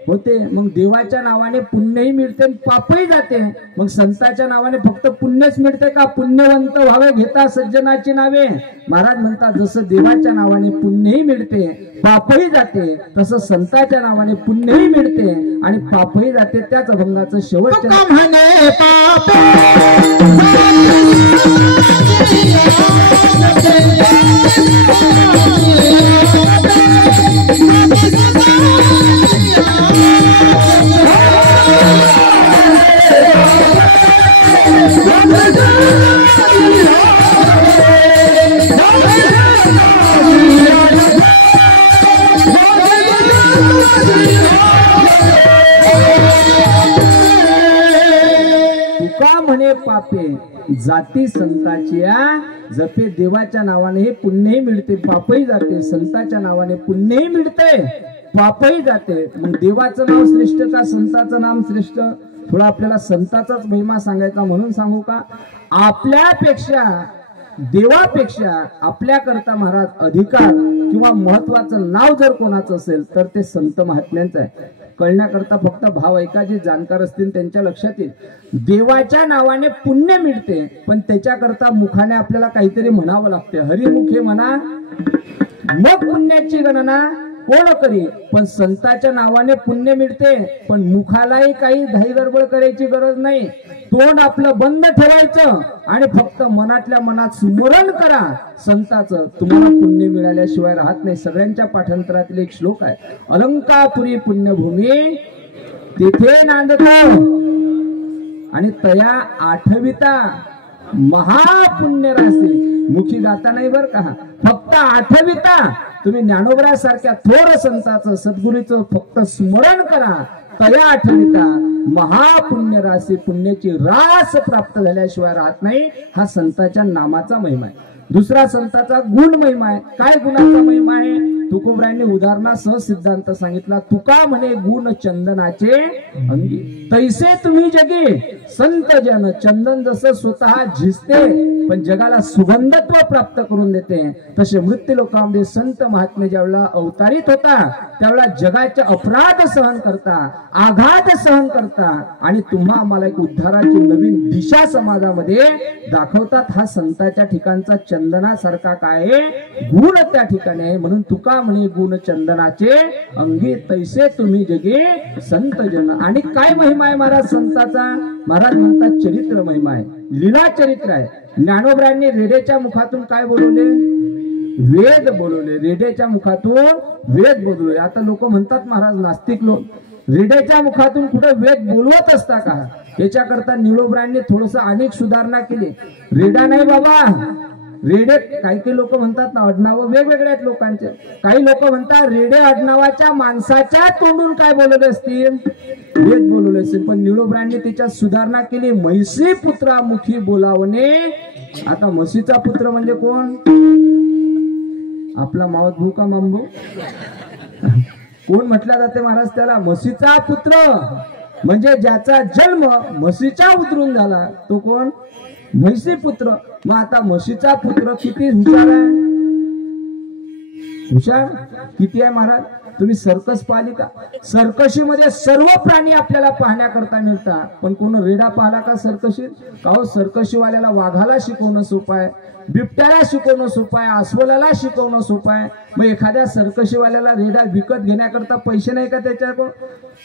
होते. मग देवाच्या नावाने पुण्यही मिळते आणि पापही जाते. मग संताच्या नावाने फक्त पुण्यच मिळते का? पुण्यवंत व्हावे घेता सज्जनाची नावे. महाराज म्हणतात जसं देवाच्या नावाने पुण्यही मिळते, पापही जाते, तसं संताच्या नावाने पुण्यही मिळते आणि पापही जाते. त्याच अभंगाचं शेवटचं म्हणे पापे जाती संताची जपे. देवाच्या नावाने हे पुण्यही मिळते, पापही जाते. संताच्या नावाने पुण्यही मिळते, पापही जाते. मग देवाचं नाव श्रेष्ठ का संताचं नाम श्रेष्ठ? थोडा आपल्याला संताचाच महिमा सांगायचा म्हणून सांगू का? आपल्यापेक्षा देवापेक्षा आपल्याकरता महाराज अधिकार किंवा महत्वाचं नाव जर कोणाचं असेल तर ते संत महात्म्यांचं आहे. कळण्याकरता फक्त भाव ऐका, जे जाणकार असतील त्यांच्या लक्षात येईल। देवाच्या नावाने पुण्य मिळते, पण त्याच्याकरता मुखाने आपल्याला काहीतरी म्हणावं लागते। हरिमुखे म्हणा मग पुण्याची गणना कोण करी, पण संतांच्या नावाने पुण्य मिळते, पण मुखालाही काही घाई गडबड करायची गरज नाही। तोंड आपलं बंद ठेवायचं आणि फक्त मनातल्या मनात स्मरण करा संताचं, तुम्हाला पुण्य मिळाल्याशिवाय राहत नाही। सगळ्यांच्या पाठांतरातील एक श्लोक आहे, अलंकापुरी पुण्यभूमी तेथे नांदतो आणि तया आठविता महापुण्य राशी। मुखी गाता नाही बर का, फक्त आठविता। तुम्ही ज्ञानोबरासारख्या थोर संताचं सद्गुरूचं फक्त स्मरण करा, तया आठविता महापुण्य राशी। पुण्याची रास प्राप्त झाल्याशिवाय राहत नाही। हा संतांच्या नामाचा महिमा आहे। दुसरा संतांचा गुण महिमा आहे। काय गुणाचा महिमा आहे? तुकोबरायांनी उदाहरणासह सिद्धांत सांगितला। तुका म्हणे गुण चंदनाचे अंगी, तैसे तुम्ही जगी संत जन। चंदन जसं स्वतः झिजते पण जगाला सुगंधत्व प्राप्त करून देते, तसे मृत्यू लोकांमध्ये संत महात्मे ज्यावेळेला अवतारित होता त्यावेळेला जगाचे अपराध सहन करता, आघात सहन करता आणि तुम्हा आम्हाला एक उद्धाराची नवीन दिशा समाजामध्ये दाखवतात। हा संतांच्या ठिकाणचा चंदनासारखा काय गुण त्या ठिकाणी आहे। म्हणून तुका म्हणे गुण चंदनाचे अंगी, तैसे तुम्ही जगे संत जन। आणि काय महिमा आहे महाराज संताचा? महाराज म्हणतात चरित्र महिमा आहे, लीला चरित्र आहे। ज्ञानोबरायांनी रेड्याच्या मुखातून काय बोलवले? वेद बोलवले। रेड्याच्या मुखातून वेद बोलवले। आता लोक म्हणतात महाराज नास्तिक लोक, रेड्याच्या मुखातून कुठे वेद बोलवत असता का? याच्याकरता ज्ञानोबरायांनी थोडस अनेक सुधारणा केली। रेडा नाही बाबा, रेडे काही लोक म्हणतात ना, आडनाव वेगवेगळे आहेत लोकांचे। काही लोक म्हणतात रेडे आडनावाच्या माणसाच्या तोंडून काय बोलवले असतील? वेद बोलवले असतील। पण ज्ञानोबरायांनी त्याच्यात सुधारणा केली, म्हैसी पुत्रा मुखी बोलावणे। आता म्हशीचा पुत्र म्हणजे कोण? आपला मावत भाऊ का मामू? कोण म्हटलं जाते महाराज त्याला? म्हशीचा पुत्र म्हणजे ज्याचा जन्म म्हशीच्या उतरून झाला तो कोण? म्हैसी पुत्र। मग आता म्हशीचा पुत्र किती हुशार आहे? हुशार किती आहे महाराज? तुम्ही सर्कस पाहिली का? सर्कशीमध्ये सर्व प्राणी आपल्याला पाहण्याकरता मिळतात, पण कोण रेडा पाहिला का सर्कशीत? का हो, सर्कशीवाल्याला वाघाला शिकवणं सोपं आहे, बिबट्याला शिकवणं सोपं आहे, अस्वलाला शिकवणं सोपं आहे। मग एखाद्या सर्कशीवाल्याला रेडा विकत घेण्याकरता पैसे नाही का त्याच्याकडून?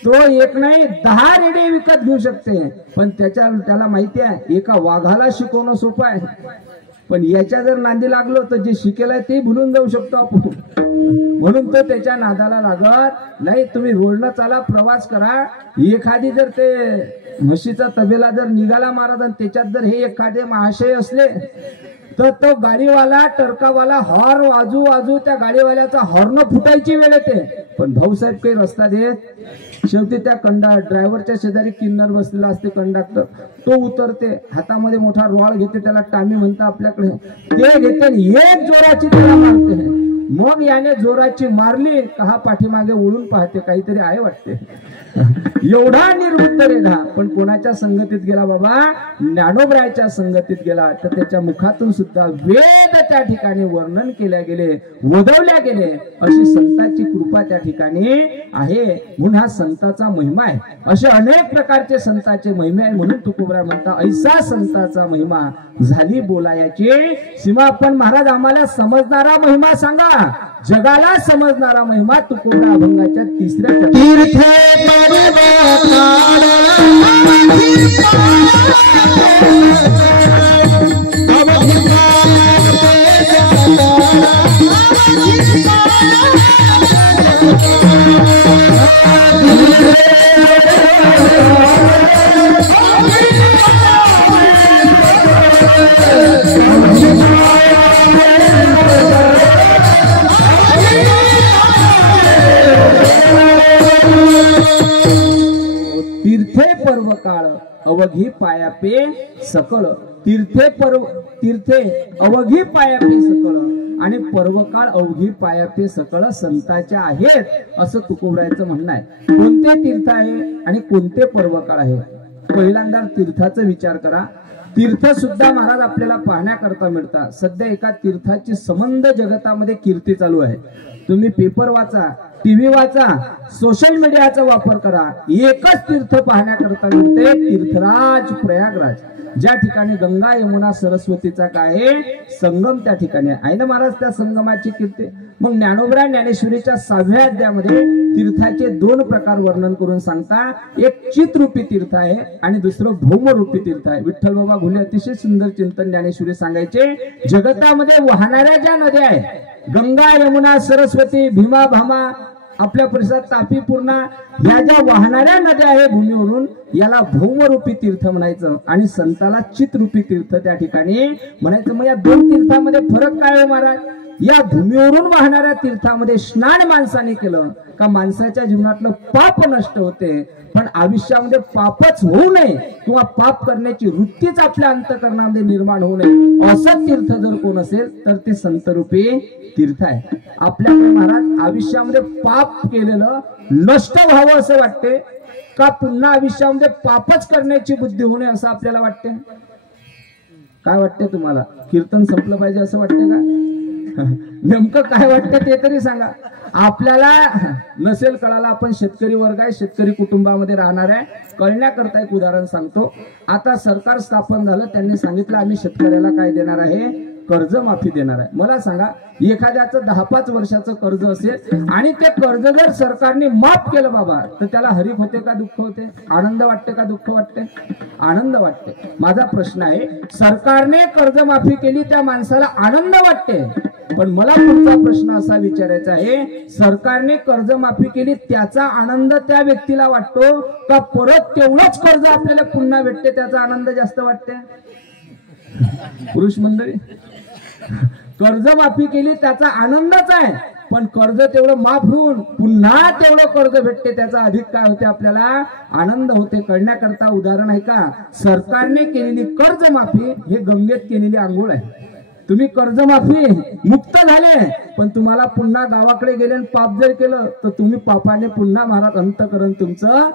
तो एक नाही 10 रेडे विकत घेऊ शकते, पण त्याला माहिती आहे एका वाघाला शिकवणं सोपं आहे, पण याच्या जर नांदी लागलो तर जे शिकेलाय ते भुलून जाऊ शकतो आपण। म्हणून तो त्याच्या नादाला लागत नाही। तुम्ही रोडनं चाला, प्रवास करा, एखादी जर ते म्हशीचा तबेला जर निघाला महाराज आणि त्याच्यात जर हे एखादे महाशय असले तर तो गाडीवाला टरकावाला हॉर्न वाजू वाजू त्या गाडीवाल्याचा हॉर्न फुटायची वेळ येते, पण भाऊसाहेब काही रस्ता देत। शेवटी त्या ड्रायव्हरच्या शेजारी किन्नर बसलेला असते कंडक्टर, तो उतरते, हातामध्ये मोठा रॉड घेते, त्याला टामी म्हणता आपल्याकडे, ते घेते एक जोराची त्याला मारते। मग याने जोराची मारली का हा पाठीमागे वळून पाहते, काहीतरी आहे वाटते। एवढा निर्बुद्ध रेडा, पण कोणाच्या संगतीत गेला बाबा? ज्ञानोबरायाच्या संगतीत गेला, तर त्याच्या मुखातून सुद्धा वेद त्या ठिकाणी वर्णन केल्या गेले, वदवल्या गेले। अशी संतांची कृपा त्या ठिकाणी आहे, म्हणून हा संताचा महिमा आहे। असे अनेक प्रकारचे संतांचे महिमे आहे। म्हणून तुकोबराय म्हणता ऐसा संताचा महिमा झाली बोलायाची सीमा। पण महाराज आम्हाला समजणारा महिमा सांगा, जगाला समजणारा महिमा तुकोबराय अभंगाच्या 3ऱ्या तीर्थे तीर्थे पर्व काळ अवघी पायापे सकळ। तीर्थे अवघी पायापे सकळ आणि पर्वकाळ अवघी पायापे सकळ संतांच्या आहेत, असं तुकोबरायचं म्हणणं आहे। कोणते तीर्थ आहे आणि कोणते पर्वकाळ आहे? पहिल्यांदा तीर्थाचा विचार करा। तीर्थ सुद्धा महाराज आपल्याला पाहण्याकरता मिळतात. सध्या एका तीर्थाची संबंध जगतामध्ये कीर्ती चालू आहे. तुम्ही पेपर वाचा, टीव्ही वाचा, सोशल मीडियाचा वापर करा, एकच तीर्थ पाहण्याकरता मिळते, तीर्थराज प्रयागराज. ज्या ठिकाणी गंगा यमुना सरस्वतीचा काय आहे संगम त्या ठिकाणी आहे ना महाराज. त्या संगमाची कीर्ती मग ज्ञानोबा ज्ञानेश्वरीच्या 6व्या अध्यायामध्ये तीर्थाचे 2 प्रकार वर्णन करून सांगता. एक चितरूपी तीर्थ आहे आणि दुसरं भौमरूपी तीर्थ आहे. विठ्ठल बाबा घुले अतिशय सुंदर चिंतन ज्ञानेश्वरी सांगायचे. जगतामध्ये वाहणाऱ्या ज्या नद्या आहेत गंगा यमुना सरस्वती भीमा भामा आपल्या परिसरात तापी पूर्णा या ज्या वाहणाऱ्या नद्या आहे भूमीवरून याला भौमरूपी तीर्थ म्हणायचं आणि संताला चितरूपी तीर्थ त्या ठिकाणी म्हणायचं. मग या 2 तीर्थामध्ये फरक काय आहे महाराज? या भूमीवरून वाहणाऱ्या तीर्थामध्ये स्नान माणसाने केलं का माणसाच्या जीवनातलं पाप नष्ट होते. पण आयुष्यामध्ये पापच होऊ नये किंवा पाप करण्याची वृत्तीच आपल्या अंतःकरणामध्ये निर्माण होऊ नये असं तीर्थ जर कोण असेल तर ते संतरूपी तीर्थ आहे. आपल्याकडे महाराज आयुष्यामध्ये पाप केलेलं नष्ट व्हावं असं वाटते का पुन्हा आयुष्यामध्ये पापच करण्याची बुद्धी होऊ नये असं आपल्याला वाटते? काय वाटते तुम्हाला? कीर्तन संपलं पाहिजे असं वाटते का? नेमकं काय वाटतं ते तरी सांगा. आपल्याला नसेल कळाला, आपण शेतकरी वर्ग आहे, शेतकरी कुटुंबामध्ये राहणार आहे. कळण्याकरता एक उदाहरण सांगतो. आता सरकार स्थापन झालं, त्यांनी सांगितलं आम्ही शेतकऱ्याला काय देणार आहे कर्जमाफी देणार आहे. मला सांगा एखाद्याचं 10-5 वर्षाचं कर्ज असेल आणि ते कर्ज जर सरकारने माफ केलं बाबा तर त्याला हरीफ होते का दुःख होते? आनंद वाटते का दुःख वाटते? आनंद वाटते. माझा प्रश्न आहे सरकारने कर्जमाफी केली त्या माणसाला आनंद वाटते. पण मला पुढचा प्रश्न असा विचारायचा आहे सरकारने कर्जमाफी केली त्याचा आनंद त्या व्यक्तीला वाटतो का परत तेवढंच कर्ज आपल्याला पुन्हा भेटते त्याचा आनंद जास्त वाटते? पुरुष मंडळी कर्जमाफी केली त्याचा आनंदच आहे पण कर्ज तेवढं माफ होऊन पुन्हा तेवढं कर्ज भेटते त्याचा अधिक काय होते आपल्याला आनंद होते. कळण्याकरता उदाहरण आहे का सरकारने केलेली कर्जमाफी हे गंगेत केलेली आंघोळ आहे. तुम्ही कर्जमाफी मुक्त झाले पण तुम्हाला पुन्हा गावाकडे गेले आणि पाप जर केलं तर तुम्ही पापाने पुन्हा महाराज अंतःकरण तुमचं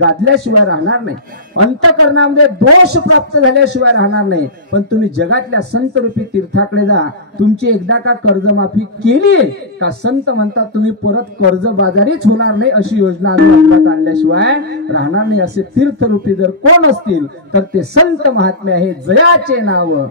गादल्याशिवाय राहणार नाही. अंतःकरणामध्ये दोष प्राप्त झाल्याशिवाय राहणार नाही. पण तुम्ही जगातल्या संत रूपी तीर्थाकडे जा. तुमची एकदा का कर्जमाफी केली का संत म्हणतात तुम्ही परत कर्जबाजारीच होणार नाही अशी योजना आम्ही अंमलात आणल्याशिवाय राहणार नाही. असे तीर्थरूपी जर कोण असतील तर ते संत महात्मे आहे. जयाचे नाव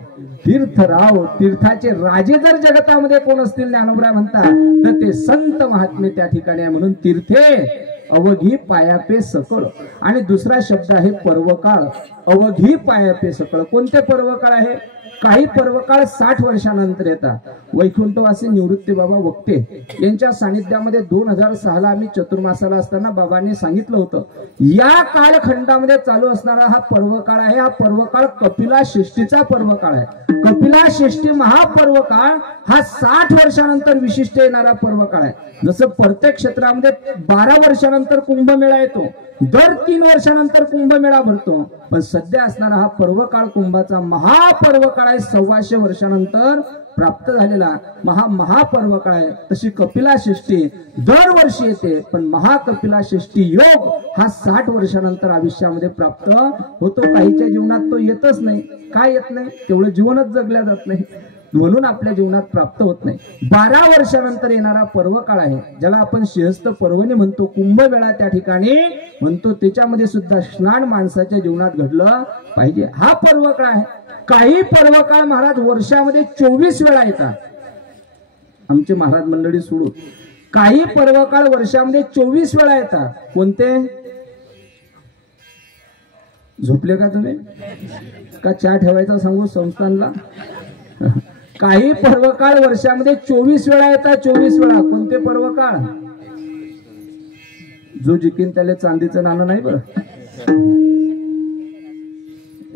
तीर्थराव. तीर्थाचे राजे जर जगतामध्ये कोण असतील ज्ञानोबा म्हणतात तर ते संत महात्मे त्या ठिकाणी आहे. म्हणून तीर्थे अवघी पायापे सकळ. आणि दुसरा शब्द आहे पर्वकाळ. अवघी पायापे सकळ. कोणते पर्वकाळ आहे? काही पर्वकाळ 60 वर्षानंतर येतात. वैकुंठवासी निवृत्ती बाबा वक्ते यांच्या सानिध्यामध्ये 2006 आम्ही चतुर्मासाला असताना बाबांनी सांगितलं होतं या कालखंडामध्ये चालू असणारा हा पर्वकाळ आहे. हा पर्वकाळ कपिला षष्ठीचा पर्वकाळ आहे. कपिला षष्ठी महापर्वकाळ हा 60 वर्षानंतर विशिष्ट येणारा पर्वकाळ आहे. जसं प्रत्येक क्षेत्रामध्ये 12 वर्षानंतर कुंभमेळा येतो, दर 3 वर्षानंतर कुंभमेळा भरतो. पण सध्या असणारा हा पर्वकाळ कुंभाचा महापर्वकाळ आहे. 125 वर्षानंतर प्राप्त झालेला महापर्वकाळ आहे. तशी कपिला षष्ठी दरवर्षी येते पण महाकपिला षष्ठी योग हा 60 वर्षानंतर आयुष्यामध्ये प्राप्त होतो. काहीच्या जीवनात तो येतच नाही. काय येत नाही? तेवढं जीवनच जगल्या जात नाही म्हणून आपल्या जीवनात प्राप्त होत नाही. 12 वर्षानंतर येणारा पर्वकाळ आहे ज्याला आपण सिंहस्थ पर्वणी म्हणतो. कुंभमेळा त्या ठिकाणी म्हणतो. त्याच्यामध्ये सुद्धा स्नान माणसाच्या जीवनात घडलं पाहिजे. हा पर्वकाळ आहे. काही पर्वकाळ महाराज वर्षामध्ये 24 वेळा येतात. आमचे महाराज मंडळी सोडून काही पर्वकाळ वर्षामध्ये 24 वेळा येतात. कोणते? झोपले का तुम्ही? का चहा ठेवायचा सांगू संस्थानला? काही पर्वकाळ वर्षामध्ये 24 वेळा येतात. 24 वेळा. कोणते पर्वकाळ? जो जिकीन त्याला चांदीचं नाणं नाही बरं.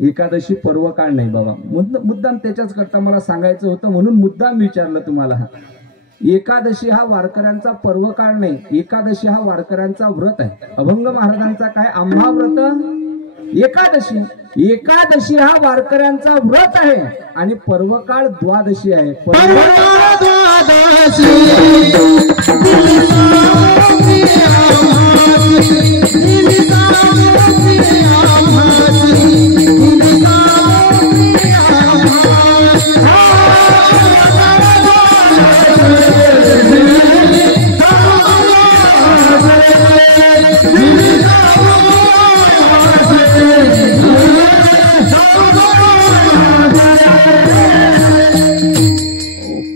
एकादशी पर्वकाळ नाही बाबा. मुद्दाम त्याच्याच करता मला सांगायचं होतं म्हणून मुद्दाम विचारलं तुम्हाला. एकादशी हा वारकऱ्यांचा पर्वकाळ नाही. एकादशी हा वारकऱ्यांचा व्रत आहे. अभंग महाराजांचा काय आम्हा व्रत एकादशी. एकादशी हा वारकऱ्यांचा व्रत आहे आणि पर्वकाळ द्वादशी आहे.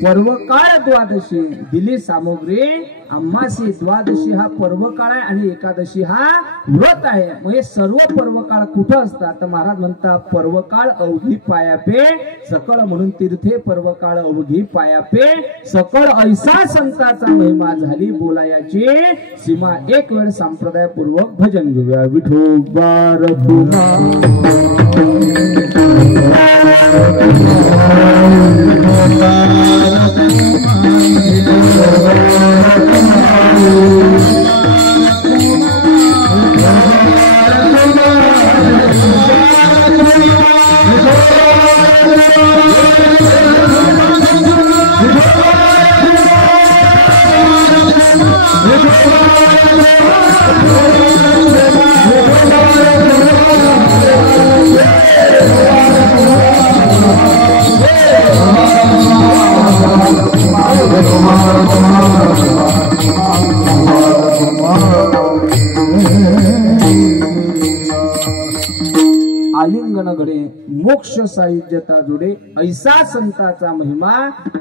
पर्वकाळ द्वादशी दिली सामग्री अमासी द्वादशी हा पर्वकाळ आहे आणि एकादशी हा व्रत आहे. मग हे सर्व पर्वकाळ कुठं असतात तर महाराज म्हणतात पर्वकाळ अवघी पायापे सकळ म्हणून तीर्थे पर्वकाळ अवघी पायापे सकळ ऐसा संताचा महिमा झाली बोलायाची सीमा. एक वेळ संप्रदाय पूर्वक भजन घेऊया. विठोबार आलिंगन घडे मोक्ष साहित्यता जुडे ऐसा संताचा महिमा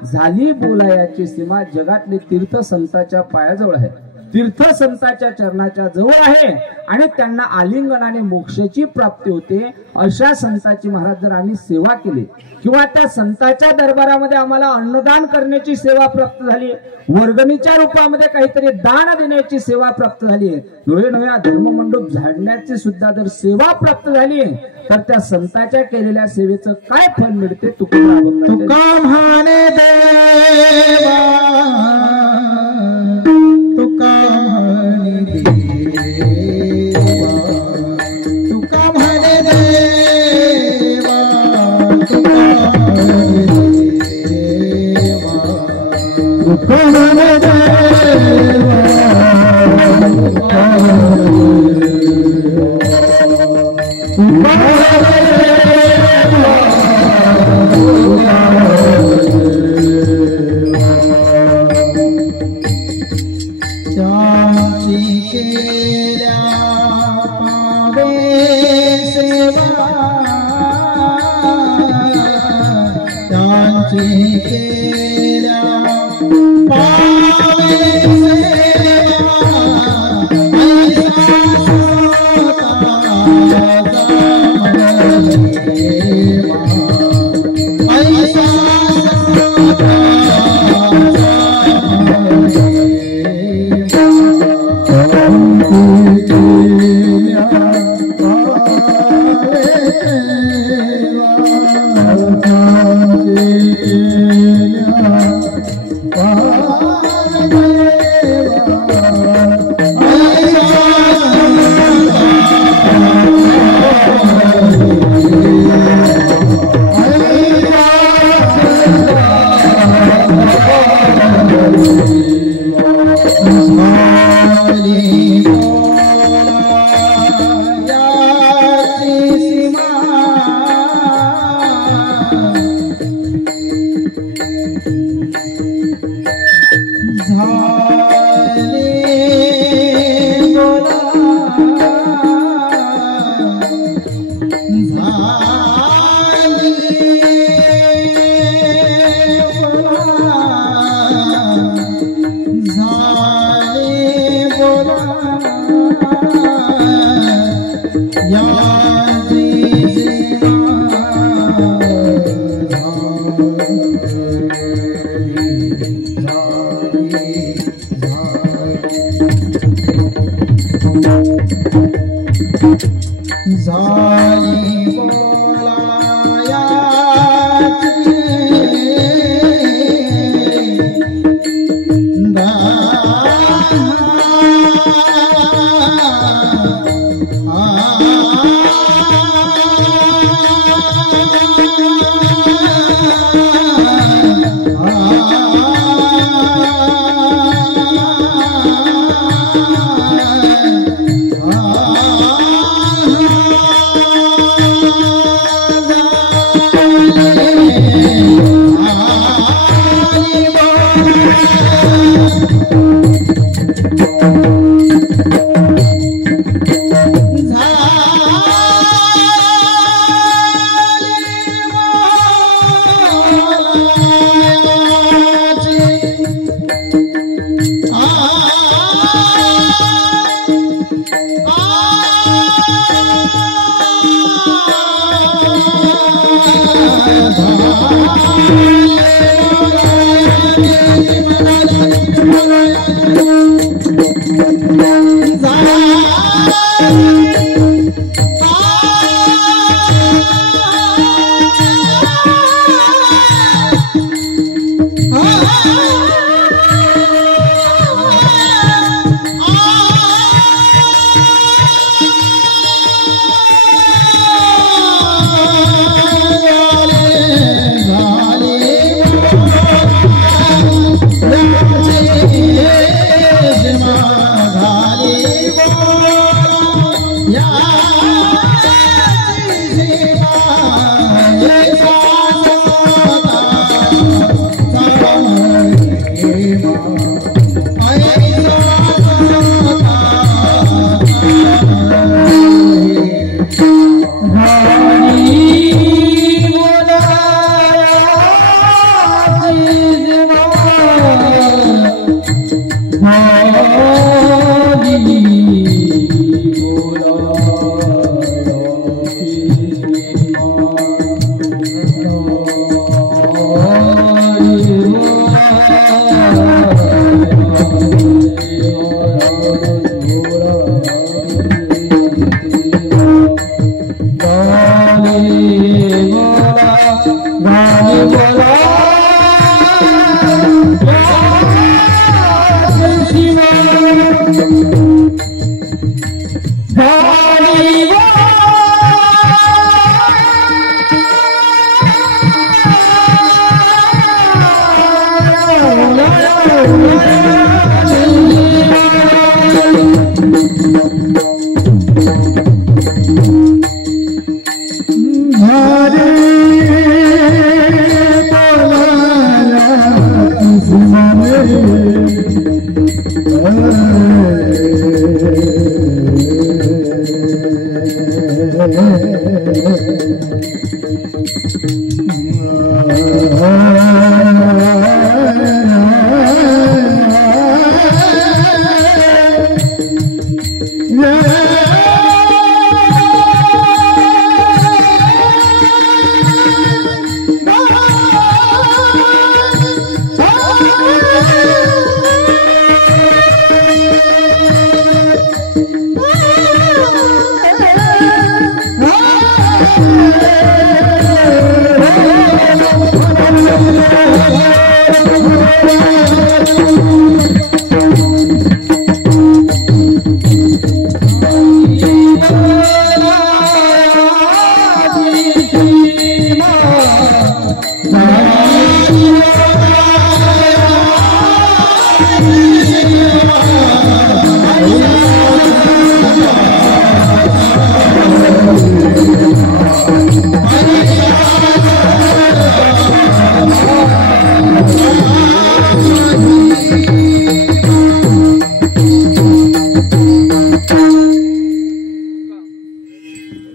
झाली बोलायाची सीमा. जगातले तीर्थ संताच्या पायाजवळ आहे, तीर्थ संताच्या चरणाच्या जवळ आहे आणि त्यांना आलिंगनाने मोक्षाची प्राप्ती होते. अशा संताची महाराज जर आम्ही सेवा केली किंवा त्या संताच्या दरबारामध्ये आम्हाला अन्नदान करण्याची सेवा प्राप्त झाली, वर्गणीच्या रूपामध्ये काहीतरी दान देण्याची सेवा प्राप्त झाली, नव्हे नव्या धर्ममंडप झाडण्याची सुद्धा जर सेवा प्राप्त झाली तर त्या संताच्या केलेल्या सेवेचं काय फल मिळते तुका म्हणे देवा तुका म्हणे तुका म्हणे देवा तुका म्हणे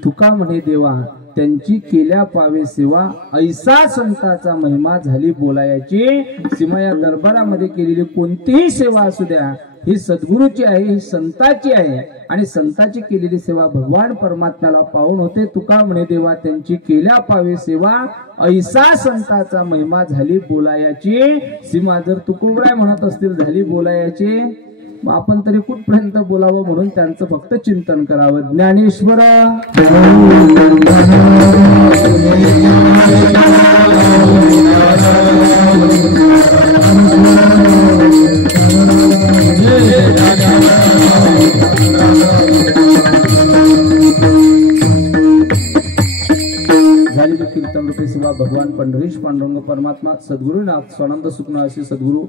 तुका म्हणे देवा त्यांची केल्या पावे सेवा, ऐसा संताचा महिमा झाली बोलायाची. सीमा या दरबारामध्ये केलेली कोणतीही सेवा असू द्या, ही सद्गुरूची आहे, ही संताची आहे. आणि संताची केलेली सेवा भगवान परमात्म्याला पावून होते. तुका म्हणे देवा त्यांची केल्या पावे सेवा, ऐसा संताचा महिमा झाली बोलायाची. सीमा जर तुकोबराय म्हणत असतील झाली बोलायाची, मग आपण तरी कुठपर्यंत बोलावं म्हणून त्यांचं फक्त चिंतन करावं. ज्ञानेश्वर झालेली कीर्तन रूपी सेवा भगवान पंढरीश पांडुरंग परमात्मा सद्गुरुनाथ स्वानंद सुखनाशी सद्गुरु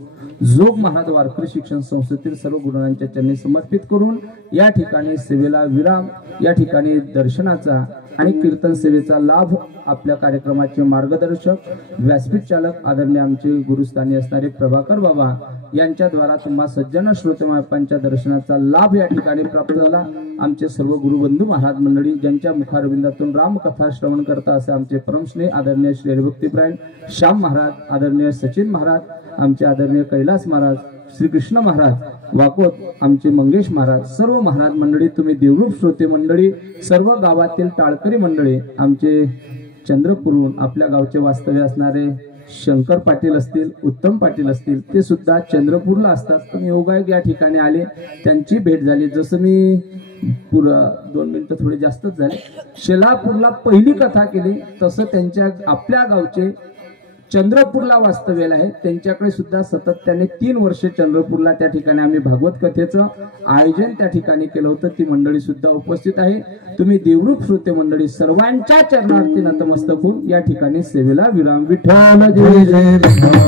जोग महाराज वारकरी शिक्षण संस्थेतील सर्व गुरुनांच्या चरणी समर्पित करून या ठिकाणी सेवेला विराम, या ठिकाणी दर्शनाचा आणि कीर्तन सेवेचा लाभ आपल्या कार्यक्रमाचे मार्गदर्शक व्यासपीठ चालक आदरणीय आमचे गुरुस्थानी असणारे प्रभाकर बाबा यांच्याद्वारा तुम्हा सज्जन श्रोतेमापांच्या दर्शनाचा लाभ या ठिकाणी प्राप्त झाला. आमचे सर्व गुरुबंधू महाराज मंडळी ज्यांच्या मुखारविंदातून रामकथा श्रवण करता असे आमचे परमस्नेह आदरणीय श्री हरिभक्तीपरायण श्याम महाराज, आदरणीय सचिन महाराज, आमचे आदरणीय कैलास महाराज, श्रीकृष्ण महाराज वाकोत, आमचे मंगेश महाराज, सर्व महाराज मंडळी, तुम्ही देवरूप श्रोते मंडळी, सर्व गावातील टाळकरी मंडळी, आमचे चंद्रपूरहून आपल्या गावचे वास्तव्य असणारे शंकर पाटील असतील, उत्तम पाटील असतील, ते सुद्धा चंद्रपूरला असतात. पण योगायोग या ठिकाणी आले, त्यांची भेट झाली. जसं मी पुरा 2 मिनिटं थोडे जास्तच झाले, शेलापूरला पहिली कथा केली, तसं त्यांच्या आपल्या गावचे चंद्रपूरला वास्तव्याला आहे, त्यांच्याकडे सुद्धा सातत्याने 3 वर्ष चंद्रपूरला त्या ठिकाणी आम्ही भागवत कथेचं आयोजन त्या ठिकाणी केलं होतं. ती मंडळी सुद्धा उपस्थित आहे. तुम्ही देवरूप श्रोते मंडळी सर्वांच्या चरणार्थी नतमस्तक होऊन या ठिकाणी सेवेला विराम. विठ्ठल जय जय.